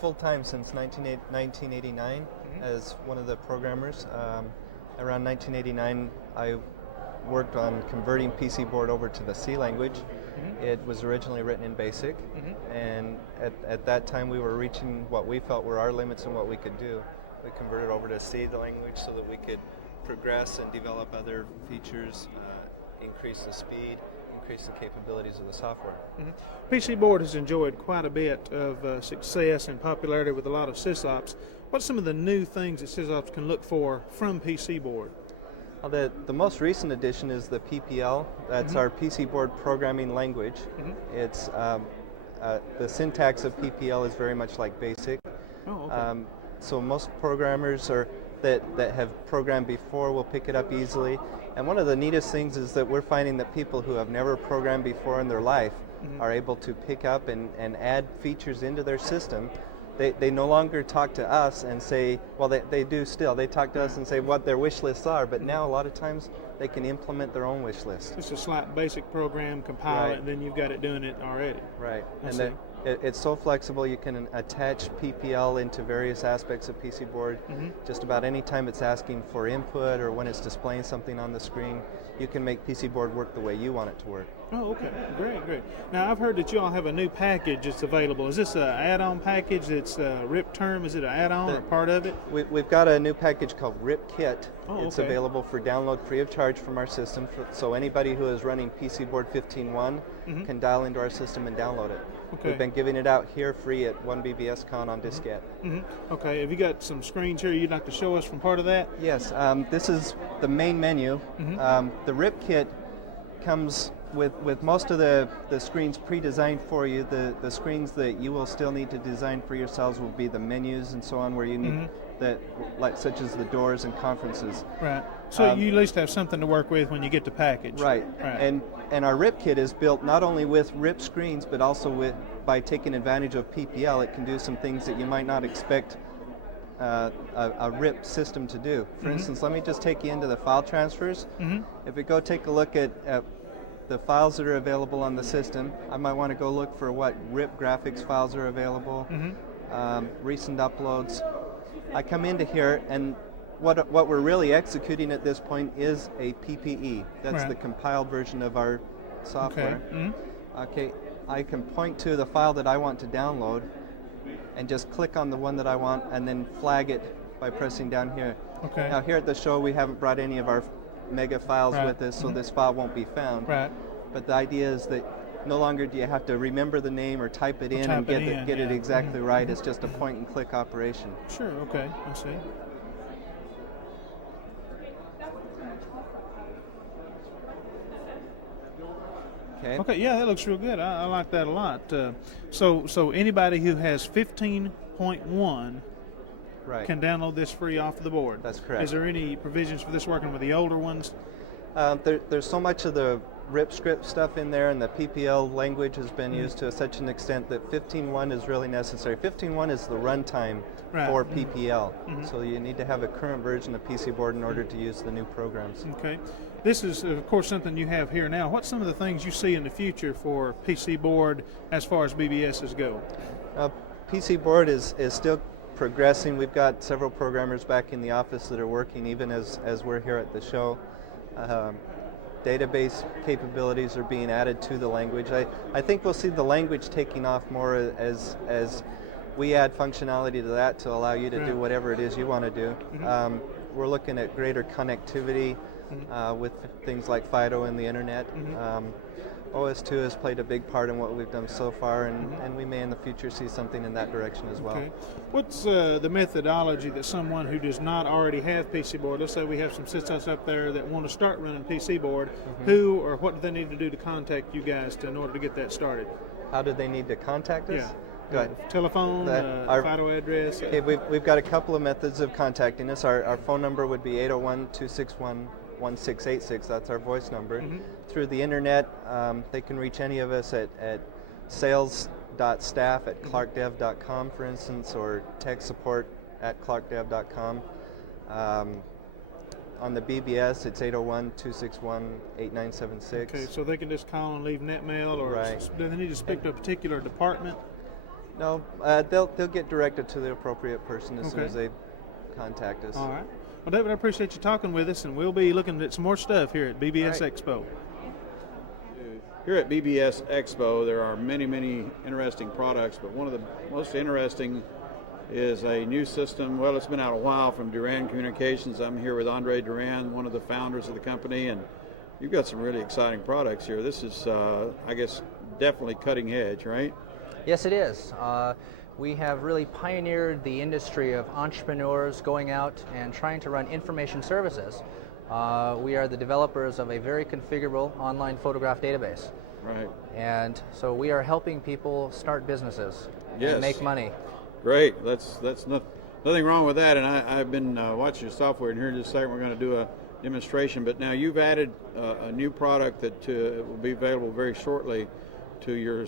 full-time since 1989 as one of the programmers. Around 1989, I worked on converting PCBoard over to the C language. It was originally written in BASIC, and at that time we were reaching what we felt were our limits and what we could do. We converted over to C, the language, so that we could progress and develop other features, increase the speed, increase the capabilities of the software. PCBoard has enjoyed quite a bit of success and popularity with a lot of SYSOPs. What's some of the new things that SYSOPs can look for from PCBoard? Well, the most recent addition is the PPL. That's our PCBoard programming language. It's the syntax of PPL is very much like BASIC. So most programmers that have programmed before will pick it up easily. And one of the neatest things is that we're finding that people who have never programmed before in their life are able to pick up and add features into their system. They no longer talk to us and say, well, they do still. They talk to us and say what their wish lists are, but now a lot of times they can implement their own wish list. Just a slight basic program, compile it, and then you've got it doing it already. Right. And it's so flexible. You can attach PPL into various aspects of PCBoard. Just about any time it's asking for input or when it's displaying something on the screen, you can make PCBoard work the way you want it to work. Oh, okay. Great. Now, I've heard that you all have a new package that's available. Is this an add-on package? It's a RIP term. Is it an add-on or part of it? We've got a new package called RIP Kit. It's okay. available for download free of charge from our system. So anybody who is running PCBoard 15.1 can dial into our system and download it. Okay. We've been giving it out here free at one BBS Con on diskette. Okay. Have you got some screens here you'd like to show us from part of that? Yes. This is the main menu. The RIP Kit comes with most of the screens pre-designed for you. The screens that you will still need to design for yourselves will be the menus and so on, where you need such as the doors and conferences. Right. So you at least have something to work with when you get the package. Right. And our RIP kit is built not only with RIP screens, but also by taking advantage of PPL. It can do some things that you might not expect a RIP system to do. For instance, let me just take you into the file transfers. If we go take a look at the files that are available on the system, I might want to go look for what RIP graphics files are available, recent uploads. I come into here, and what we're really executing at this point is a PPE. That's the compiled version of our software. Okay, I can point to the file that I want to download and just click on the one that I want and then flag it by pressing down here. Okay. Now here at the show we haven't brought any of our mega files with us, so this file won't be found. But the idea is that no longer do you have to remember the name or type it in and get it exactly right. It's just a point and click operation. Sure, okay, I see. Okay, yeah, that looks real good. I like that a lot. So anybody who has 15.1 can download this free off the board. That's correct. Is there any provisions for this working with the older ones? There's so much of the RIP script stuff in there, and the PPL language has been used to such an extent that 15.1 is really necessary. 15.1 is the runtime for PPL, so you need to have a current version of PCBoard in order to use the new programs. Okay. This is, of course, something you have here now. What's some of the things you see in the future for PCBoard as far as BBSs go? PCBoard is still progressing. We've got several programmers back in the office that are working even as we're here at the show. Database capabilities are being added to the language. I think we'll see the language taking off more as we add functionality to that to allow you to do whatever it is you want to do. We're looking at greater connectivity with things like FIDO and the internet. OS2 has played a big part in what we've done so far, and we may in the future see something in that direction as well. Okay. What's the methodology that someone who does not already have PCBoard, let's say we have some systems up there that want to start running PCBoard, who or what do they need to do to contact you guys in order to get that started? How do they need to contact us? Yeah. Go ahead. Telephone, our FIDO address? Okay, we've got a couple of methods of contacting us. Our phone number would be 801-261-1686. That's our voice number. Through the internet, they can reach any of us at sales.staff@clarkdev.com, for instance, or tech support@clarkdev.com. on the BBS, it's 801-261-8976. Okay, so they can just call and leave net mail, or Right. do they need to speak to a particular department? No, they'll get directed to the appropriate person as soon Okay. as they contact us. All right. Well, David, I appreciate you talking with us, and we'll be looking at some more stuff here at BBS All right. Expo. Here at BBS Expo, there are many, many interesting products, but one of the most interesting is a new system. Well, it's been out a while, from Durand Communications. I'm here with Andre Durand, one of the founders of the company, and you've got some really exciting products here. This is, I guess, definitely cutting edge, right? Yes, it is. We have really pioneered the industry of entrepreneurs going out and trying to run information services. We are the developers of a very configurable online photograph database. Right. And so we are helping people start businesses Yes. and make money. Great. That's nothing wrong with that. And I've been watching your software, and here in just a second we're going to do a demonstration. But now you've added a new product that will be available very shortly to your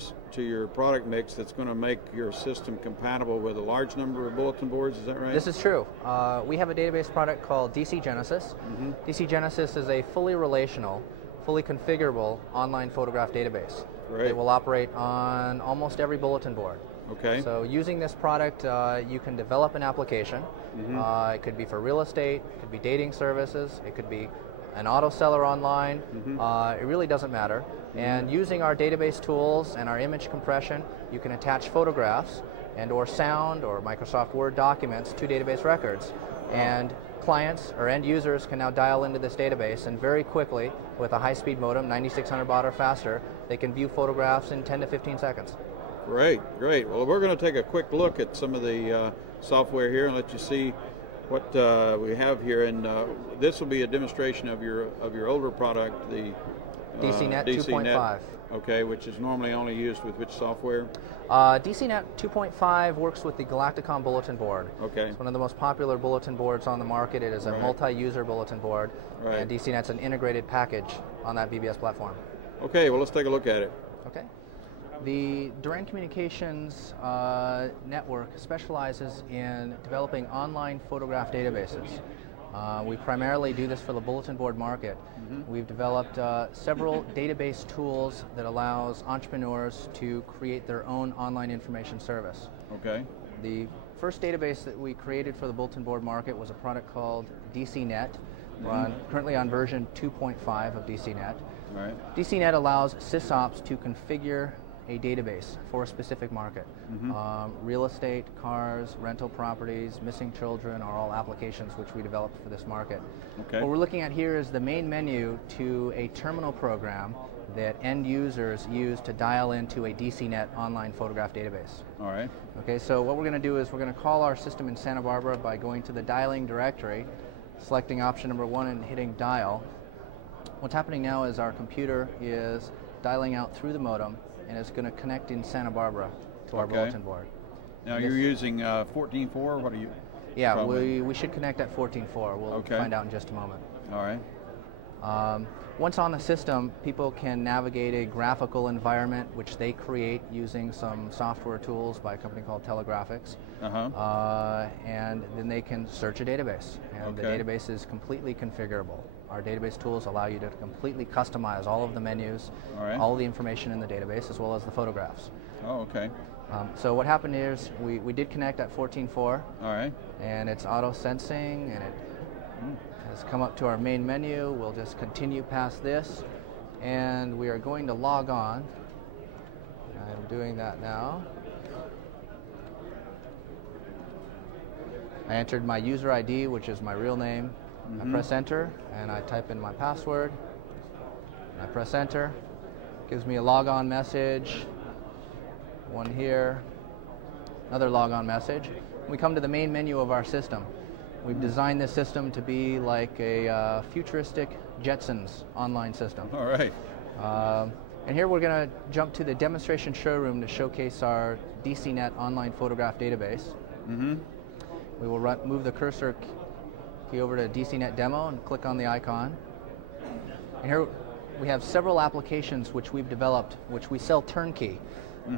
product mix, that's going to make your system compatible with a large number of bulletin boards. Is that right? This is true. We have a database product called DC Genesis. DC Genesis is a fully relational, fully configurable online photograph database. Great. It will operate on almost every bulletin board. Okay. So using this product, you can develop an application. It could be for real estate, it could be dating services, it could be an auto seller online. It really doesn't matter. And using our database tools and our image compression, you can attach photographs and or sound or Microsoft Word documents to database records. And clients or end users can now dial into this database, and very quickly, with a high-speed modem, 9600 baud or faster, they can view photographs in 10 to 15 seconds. Great, great. Well, we're going to take a quick look at some of the software here and let you see what we have here. And this will be a demonstration of your older product, the DCNet 2.5. Okay, which is normally only used with which software? DCNet 2.5 works with the Galacticon bulletin board. Okay. It's one of the most popular bulletin boards on the market. It is a multi-user bulletin board, and DCNet's an integrated package on that BBS platform. Okay, well, let's take a look at it. Okay. The Durand Communications network specializes in developing online photograph databases. We primarily do this for the bulletin board market. We've developed several database tools that allows entrepreneurs to create their own online information service. Okay. The first database that we created for the bulletin board market was a product called DCNet. We're currently on version 2.5 of DCNet. All right. DCNet allows SYSOPs to configure a database for a specific market. Real estate, cars, rental properties, missing children are all applications which we developed for this market. Okay. What we're looking at here is the main menu to a terminal program that end users use to dial into a DCNet online photograph database. All right. Okay, so what we're going to do is we're going to call our system in Santa Barbara by going to the dialing directory, selecting option number 1 and hitting dial. What's happening now is our computer is dialing out through the modem, and it's going to connect in Santa Barbara to our bulletin board. Now you're using 14.4, what are you? Yeah, probably? we should connect at 14.4. We'll find out in just a moment. All right. Once on the system, people can navigate a graphical environment which they create using some software tools by a company called Telegraphics. And then they can search a database. And the database is completely configurable. Our database tools allow you to completely customize all of the menus, all the information in the database, as well as the photographs. Oh, okay. So what happened is we did connect at 14.4. All right. And it's auto sensing, and it has come up to our main menu. We'll just continue past this, and we are going to log on. I'm doing that now. I entered my user ID, which is my real name. I press enter, and I type in my password. I press enter. Gives me a logon message. One here. Another logon message. We come to the main menu of our system. We've designed this system to be like a futuristic Jetsons online system. All right. And here we're going to jump to the demonstration showroom to showcase our DCNet online photograph database. We will move the cursor key over to DCNet demo and click on the icon. And here we have several applications which we've developed, which we sell turnkey.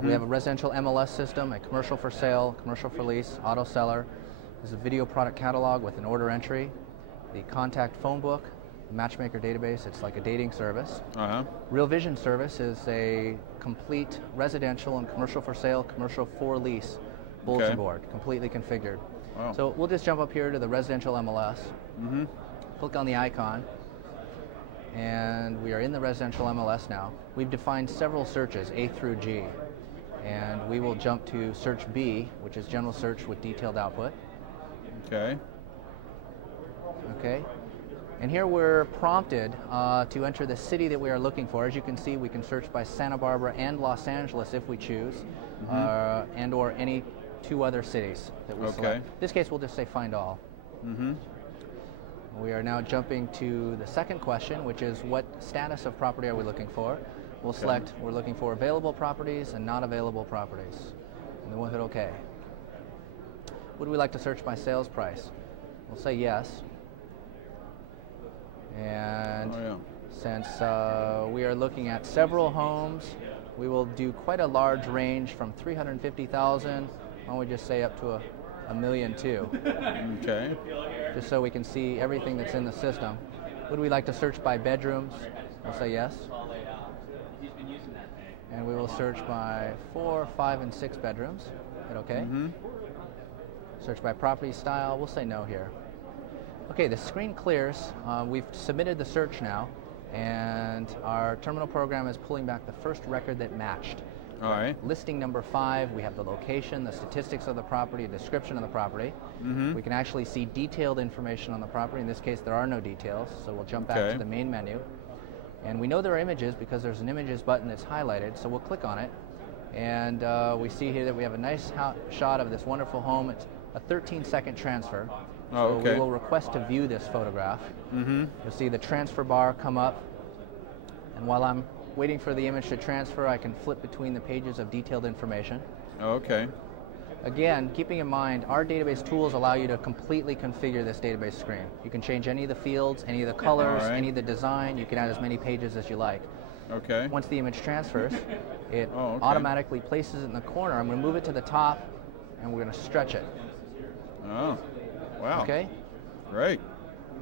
We have a residential MLS system, a commercial for sale, commercial for lease, auto seller. There's a video product catalog with an order entry. the contact phone book, the matchmaker database. It's like a dating service. Uh-huh. Real Vision service is a complete residential and commercial for sale, commercial for lease bulletin board, completely configured. Wow. So we'll just jump up here to the residential MLS, Mm-hmm. click on the icon, and we are in the residential MLS now. We've defined several searches, A through G, and we will jump to search B, which is general search with detailed output. Okay. Okay. And here we're prompted to enter the city that we are looking for. As you can see, we can search by Santa Barbara and Los Angeles if we choose, and or any 2 other cities that we select. In this case, we'll just say find all. Mm-hmm. We are now jumping to the second question, which is what status of property are we looking for? We'll select, we're looking for available properties and not available properties. And then we'll hit OK. Would we like to search by sales price? We'll say yes. And since we are looking at several homes, we will do quite a large range from 350,000, why don't we just say up to a million too. Okay. Just so we can see everything that's in the system. Would we like to search by bedrooms? We'll say yes. And we will search by 4, 5, and 6 bedrooms. Hit OK. Mm-hmm. Search by property style. We'll say no here. Okay, the screen clears. We've submitted the search now, and our terminal program is pulling back the first record that matched. All right. Listing number 5, we have the location, the statistics of the property, a description of the property. Mm-hmm. We can actually see detailed information on the property. In this case, there are no details, so we'll jump back to the main menu. And we know there are images because there's an images button that's highlighted, so we'll click on it. And we see here that we have a nice shot of this wonderful home. It's a 13-second transfer. So we will request to view this photograph. Mm-hmm. You'll see the transfer bar come up. And while I'm waiting for the image to transfer, I can flip between the pages of detailed information. Okay. Again, keeping in mind, our database tools allow you to completely configure this database screen. You can change any of the fields, any of the colors, any of the design. You can add as many pages as you like. Okay. Once the image transfers, it automatically places it in the corner. I'm going to move it to the top, and we're going to stretch it. Oh, wow. Okay. Great.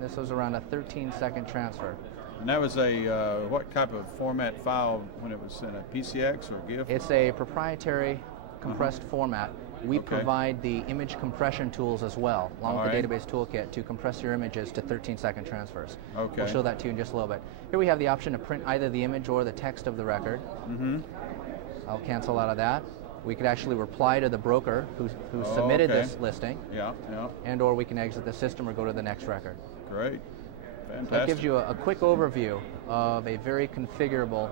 This was around a 13-second transfer. And that was a, what type of format file when it was in a PCX or GIF? It's a proprietary compressed format. We provide the image compression tools as well, along with the database toolkit, to compress your images to 13-second transfers. Okay. We'll show that to you in just a little bit. Here we have the option to print either the image or the text of the record. Mm-hmm. I'll cancel out of that. We could actually reply to the broker who submitted this listing. Yeah, yeah. And or we can exit the system or go to the next record. Great. Fantastic. That gives you a quick overview of a very configurable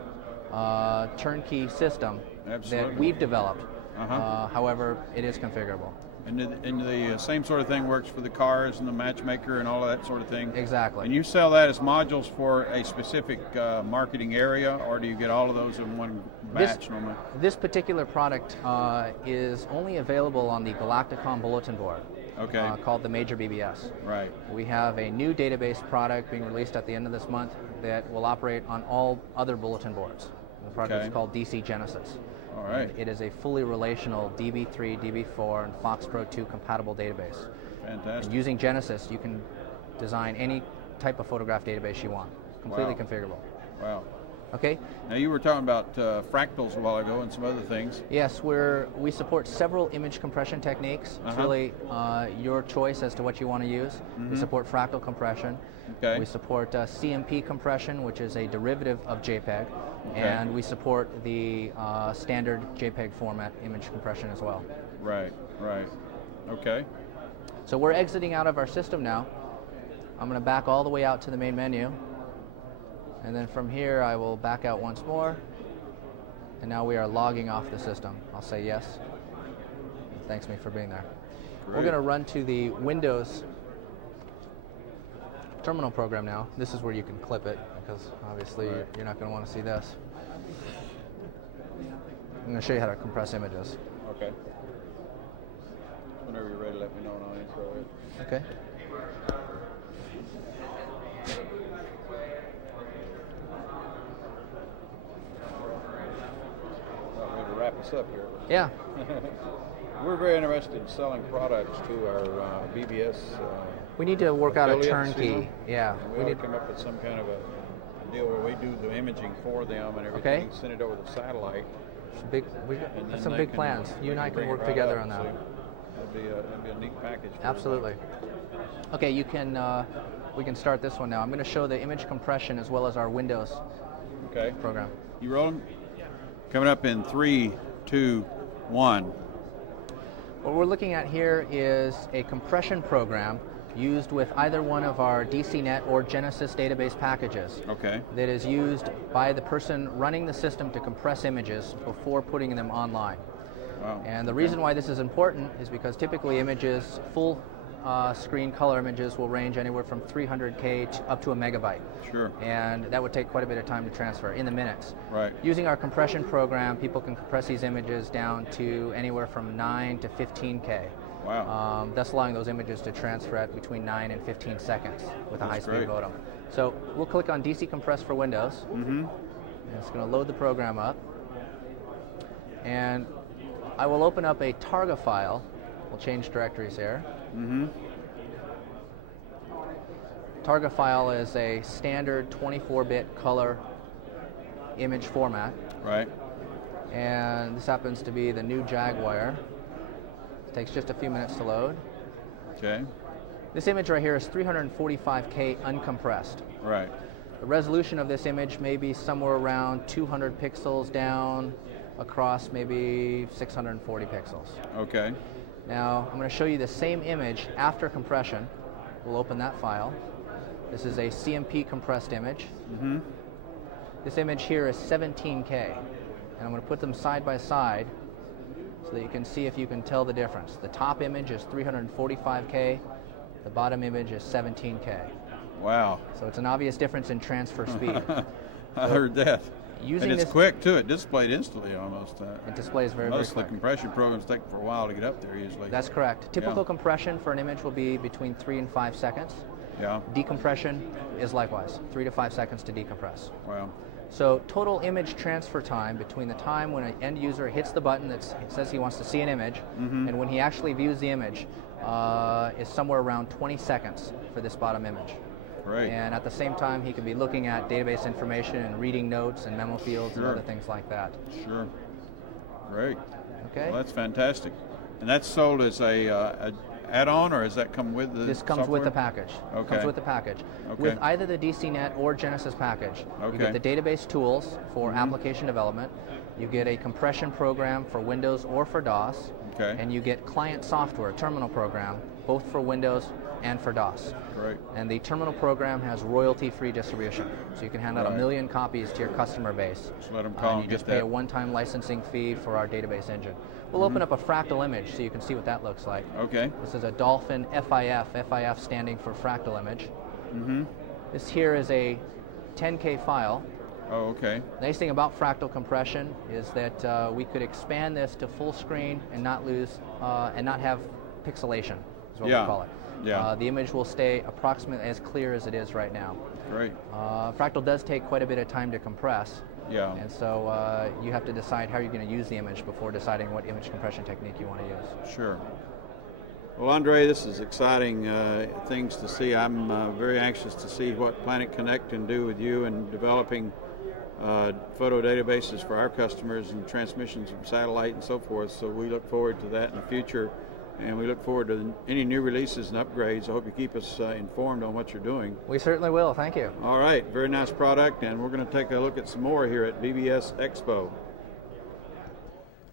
turnkey system that we've developed. However, it is configurable. And the same sort of thing works for the cars and the matchmaker and all of that sort of thing? Exactly. And you sell that as modules for a specific marketing area, or do you get all of those in one batch normally? This particular product is only available on the Galacticon bulletin board. Called the Major BBS. Right. We have a new database product being released at the end of this month that will operate on all other bulletin boards. The product is called DC Genesis. All right. And it is a fully relational DB3, DB4, and FoxPro 2 compatible database. Fantastic. And using Genesis, you can design any type of photograph database you want. Completely configurable. Wow. Okay. Now you were talking about fractals a while ago and some other things. Yes, we support several image compression techniques. It's really your choice as to what you want to use. We support fractal compression. We support CMP compression, which is a derivative of JPEG. And we support the standard JPEG format image compression as well. Right, right. Okay. So we're exiting out of our system now. I'm going to back all the way out to the main menu. And then from here, I will back out once more. And now we are logging off the system. I'll say yes. Thanks me for being there. Great. We're going to run to the Windows terminal program now. This is where you can clip it, because obviously you're not going to want to see this. I'm going to show you how to compress images. Okay. Whenever you're ready, let me know and I'll intro it. Okay. Wrap us up here. Yeah. We're very interested in selling products to our BBS We need to work out a affiliates, turnkey. you know? Yeah. And we ought to come up with some kind of a deal where we do the imaging for them and everything. Okay. Send it over the satellite. That's some big plans. You and I can work together on that. That'd be a neat package. Absolutely. Okay, you can. We can start this one now. I'm going to show the image compression as well as our Windows program. You rolling? Coming up in 3, 2, 1. What we're looking at here is a compression program used with either one of our DCNet or Genesis database packages. Okay. That is used by the person running the system to compress images before putting them online. Wow. And the reason why this is important is because typically images, full screen color images, will range anywhere from 300K up to a megabyte. Sure. And that would take quite a bit of time to transfer in the minutes. Right. Using our compression program, people can compress these images down to anywhere from 9 to 15K. Wow. Thus allowing those images to transfer at between 9 and 15 seconds with a That's high-speed great. modem. So we'll click on DC Compress for Windows. Mm-hmm. And it's going to load the program up. And I will open up a Targa file. We'll change directories here. Mm-hmm. Targa file is a standard 24-bit color image format. Right. And this happens to be the new Jaguar. It takes just a few minutes to load. Okay. This image right here is 345K uncompressed. Right. The resolution of this image may be somewhere around 200 pixels down across maybe 640 pixels. Okay. Now, I'm going to show you the same image after compression. We'll open that file. This is a CMP compressed image. Mm-hmm. This image here is 17K. And I'm going to put them side by side so that you can see if you can tell the difference. The top image is 345K. The bottom image is 17K. Wow. So it's an obvious difference in transfer speed. I heard that. Using and it's this, quick too. It displayed instantly almost. It displays very, most very of the quick. compression programs take for a while to get up there usually. That's correct. Typical Yeah. compression for an image will be between 3 and 5 seconds. Yeah. Decompression is likewise 3 to 5 seconds to decompress. Wow. So total image transfer time between the time when an end user hits the button that says he wants to see an image Mm-hmm. and when he actually views the image is somewhere around 20 seconds for this bottom image. Great. And at the same time, he could be looking at database information and reading notes and memo fields and Sure. other things like that. Sure. Great. Okay. Well, that's fantastic. And that's sold as a add-on, or does that come with the This comes software? with the package. Okay. Comes with the package. Okay. With either the DCNet or Genesis package. Okay. You get the database tools for Mhm. application development. You get a compression program for Windows or for DOS. Okay. And you get client software, terminal program, both for Windows and for DOS. Great. And the terminal program has royalty-free distribution. So you can hand out Right. 1 million copies to your customer base. Just let them call and and you get just pay that. a one-time licensing fee for our database engine. We'll Mhm. open up a fractal image so you can see what that looks like. Okay. This is a Dolphin FIF, FIF standing for fractal image. Mm-hmm. This here is a 10K file. Oh, okay. The nice thing about fractal compression is that we could expand this to full screen and not lose, and not have pixelation, is what Yeah. we call it. Yeah. The image will stay approximately as clear as it is right now. Great. Fractal does take quite a bit of time to compress. Yeah. And so you have to decide how you're going to use the image before deciding what image compression technique you want to use. Sure. Well, Andre, this is exciting things to see. I'm very anxious to see what Planet Connect can do with you in developing photo databases for our customers and transmissions from satellite and so forth. So we look forward to that in the future, and we look forward to any new releases and upgrades. I hope you keep us informed on what you're doing. We certainly will. Thank you. All right, very nice product, and we're going to take a look at some more here at BBS Expo. All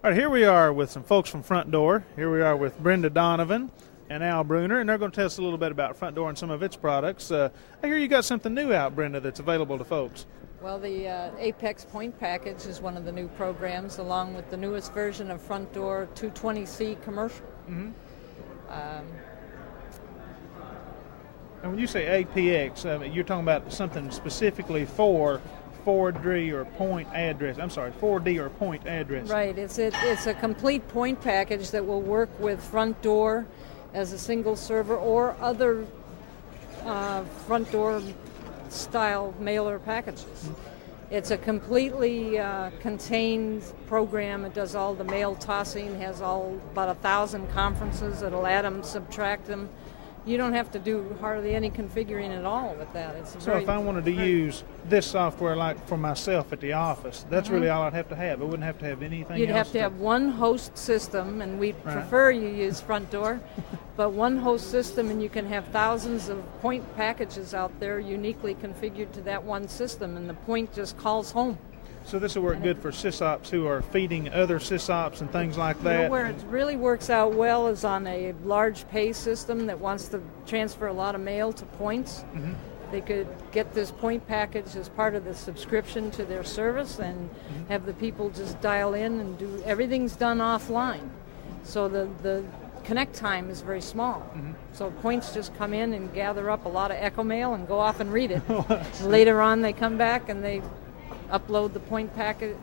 right, here we are with some folks from FrontDoor. Here we are with Brenda, Donovan, and Al Bruner, and they're going to tell us a little bit about FrontDoor and some of its products. I hear you got something new out, Brenda, that's available to folks. Well, the Apex Point package is one of the new programs, along with the newest version of FrontDoor 220C commercial. Mm-hmm. And when you say APX, you're talking about something specifically for 4D or point address. I'm sorry, 4D or point address. Right. It's a complete point package that will work with FrontDoor as a single server or other FrontDoor style mailer packages. It's a completely contained program. It does all the mail tossing, has about 1,000 conferences. It'll add them, subtract them, you don't have to do hardly any configuring at all with that. It's So if I wanted to use this software like for myself at the office, that's really all I'd have to have. I wouldn't have to have anything You'd else. have to have one host system, and we Right. prefer you use FrontDoor, but one host system, and you can have thousands of point packages out there uniquely configured to that one system, and the point just calls home. So this will work good for SYSOPs who are feeding other SYSOPs and things like You know, that. where it really works out well is on a large pay system that wants to transfer a lot of mail to points. Mhm. They could get this point package as part of the subscription to their service and have the people just dial in and do everything's done offline. So the connect time is very small. So points just come in and gather up a lot of echo mail and go off and read it. Later on they come back and they upload the point packet,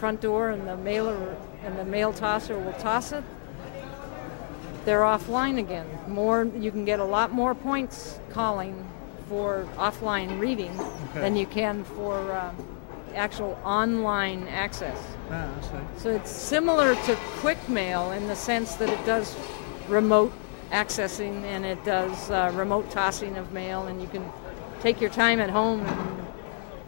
FrontDoor, and the mailer and the mail tosser will toss it. They're offline again. You can get a lot more points calling for offline reading than you can for actual online access. Ah, I see. So it's similar to QuickMail in the sense that it does remote accessing and it does remote tossing of mail, and you can take your time at home and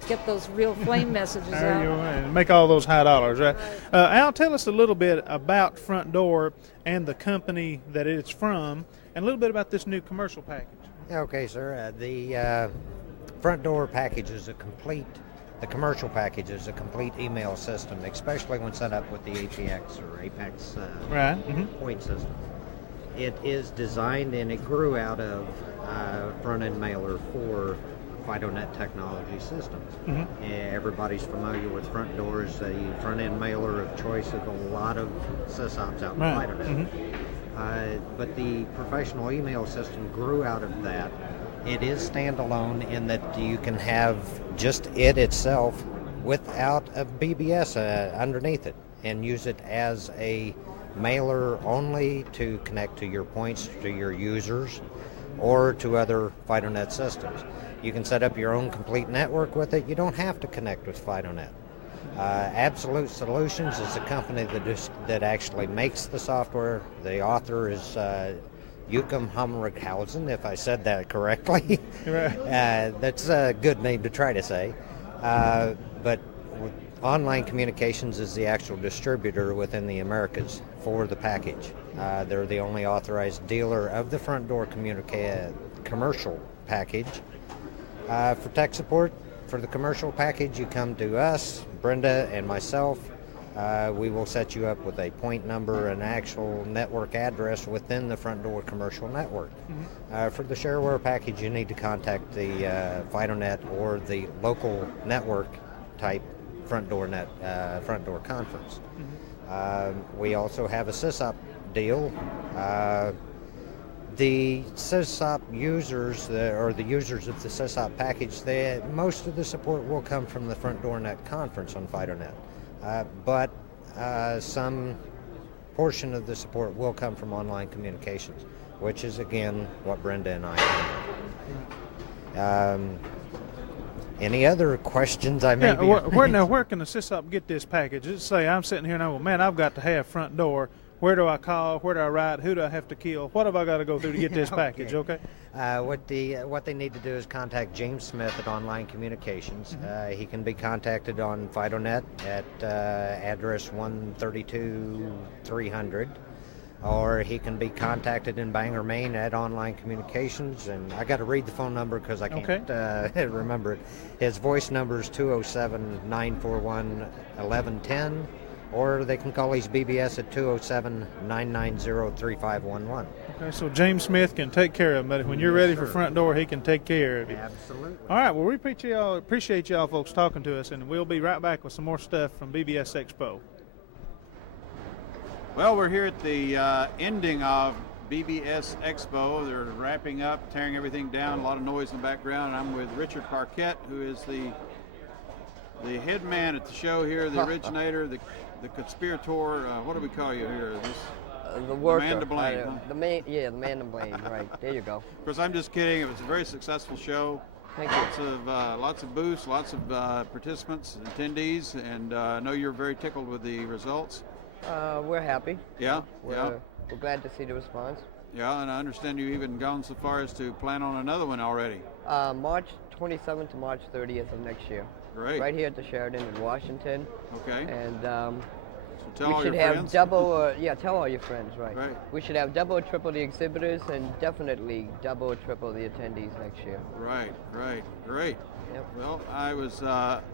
get those real flame messages There out. you go, and make all those high dollars, right? Al, tell us a little bit about FrontDoor and the company that it's from, and a little bit about this new commercial package. Okay, sir. The FrontDoor package is the commercial package is a complete email system, especially when set up with the APX or Apex point system. It is designed and it grew out of front-end mailer for FidoNet technology systems. Everybody's familiar with FrontDoor as the front-end mailer of choice of a lot of SysOps out in FidoNet. But the professional email system grew out of that. It is standalone in that you can have just it itself without a BBS underneath it and use it as a mailer only to connect to your points, to your users, or to other FidoNet systems. You can set up your own complete network with it. You don't have to connect with FidoNet. Absolute Solutions is a company that actually makes the software. The author is Joachim Hamrighausen, if I said that correctly. That's a good name to try to say. But Online Communications is the actual distributor within the Americas for the package. They're the only authorized dealer of the FrontDoor commercial package. For tech support, for the commercial package, you come to us, Brenda and myself. We will set you up with a point number and actual network address within the FrontDoor commercial network. For the Shareware package, you need to contact the FidoNet or the local network type FrontDoor conference. We also have a SYSOP deal. The SYSOP users, or the users of the SYSOP package, most of the support will come from the FrontDoor.net conference on FidoNet, but some portion of the support will come from Online Communications, which is again what Brenda and I handle. Any other questions I may be? Where can the SYSOP get this package? Let's say I'm sitting here and I go, man, I've got to have FrontDoor. Where do I call? Where do I write? Who do I have to kill? What have I got to go through to get this package? Okay. What they need to do is contact James Smith at Online Communications. He can be contacted on FidoNet at address 132-300, or he can be contacted in Bangor, Maine at Online Communications. And I got to read the phone number because I can't remember it. His voice number is 207-941-1110. Or they can call his BBS at 207-990-3511. Okay, so James Smith can take care of him, but when you're ready for FrontDoor, he can take care of you. Absolutely. All right, well, we appreciate y'all folks talking to us, and we'll be right back with some more stuff from BBS Expo. Well, we're here at the ending of BBS Expo. They're wrapping up, tearing everything down, a lot of noise in the background. And I'm with Richard Paquette, who is the head man at the show here, the originator, the conspirator. What do we call you here? The worker. Man to blame. Huh? The man to blame. Right there, you go. Of course, I'm just kidding. It was a very successful show. Thank you. Lots of booths, lots of participants, attendees, and I know you're very tickled with the results. We're happy. Yeah. We're glad to see the response. Yeah, and I understand you've even gone so far as to plan on another one already. March 27th to March 30th of next year. Great. Right here at the Sheraton in Washington. Okay. And so tell we all should your have friends. double, tell all your friends, right. Right. We should have double or triple the exhibitors and definitely double or triple the attendees next year. Right, great. Yep. Well, I was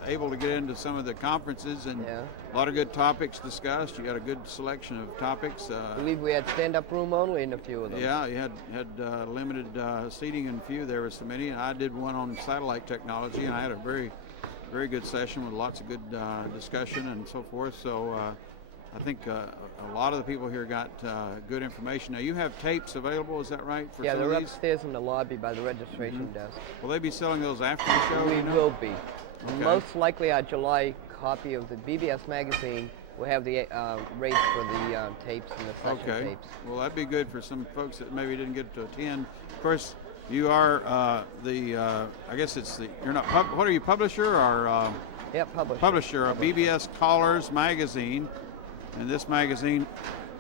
able to get into some of the conferences and a lot of good topics discussed. You got a good selection of topics. I believe we had stand-up room only in a few of them. Yeah, you had limited seating in a few. There was so many. And I did one on satellite technology, and I had a very good session with lots of good discussion and so forth. So I think a lot of the people here got good information. Now, you have tapes available, is that right? For yeah, some they're of these? upstairs in the lobby by the registration desk. Will they be selling those after the show? We you know? will be. Okay. Most likely our July copy of the BBS magazine will have the rates for the tapes and the session tapes. Well, that'd be good for some folks that maybe didn't get to attend. Of course, you are I guess it's you're not, what are you, publisher or? Yeah, publisher. Publisher of BBS Callers magazine. And this magazine,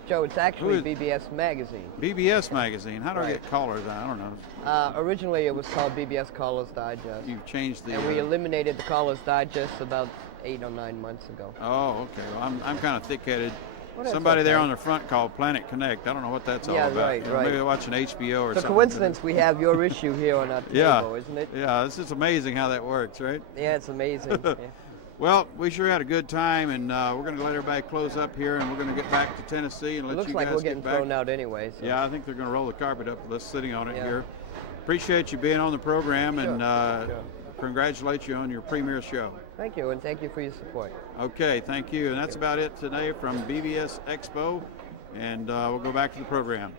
Joe, it's actually BBS Magazine. BBS Magazine. How do I get callers? I don't know. Originally, it was called BBS Callers Digest. You've changed the. And we eliminated the Callers Digest about 8 or 9 months ago. Oh, okay. Well, I'm kind of thick-headed. Well, that's Somebody there okay. on the front called Planet Connect. I don't know what that's all about. Right. Maybe they're watching HBO or it's something. a coincidence we have your issue here on our table, isn't it? Yeah, this is amazing how that works, right? Yeah, it's amazing. Yeah. Well, we sure had a good time, and we're going to let everybody close up here, and we're going to get back to Tennessee and let Looks you like guys we're get getting back. thrown out anyway. So. Yeah, I think they're going to roll the carpet up with us sitting on it here. Appreciate you being on the program, and congratulate you on your premiere show. Thank you, and thank you for your support. Okay, thank you. And that's about it today from BBS Expo, and we'll go back to the program.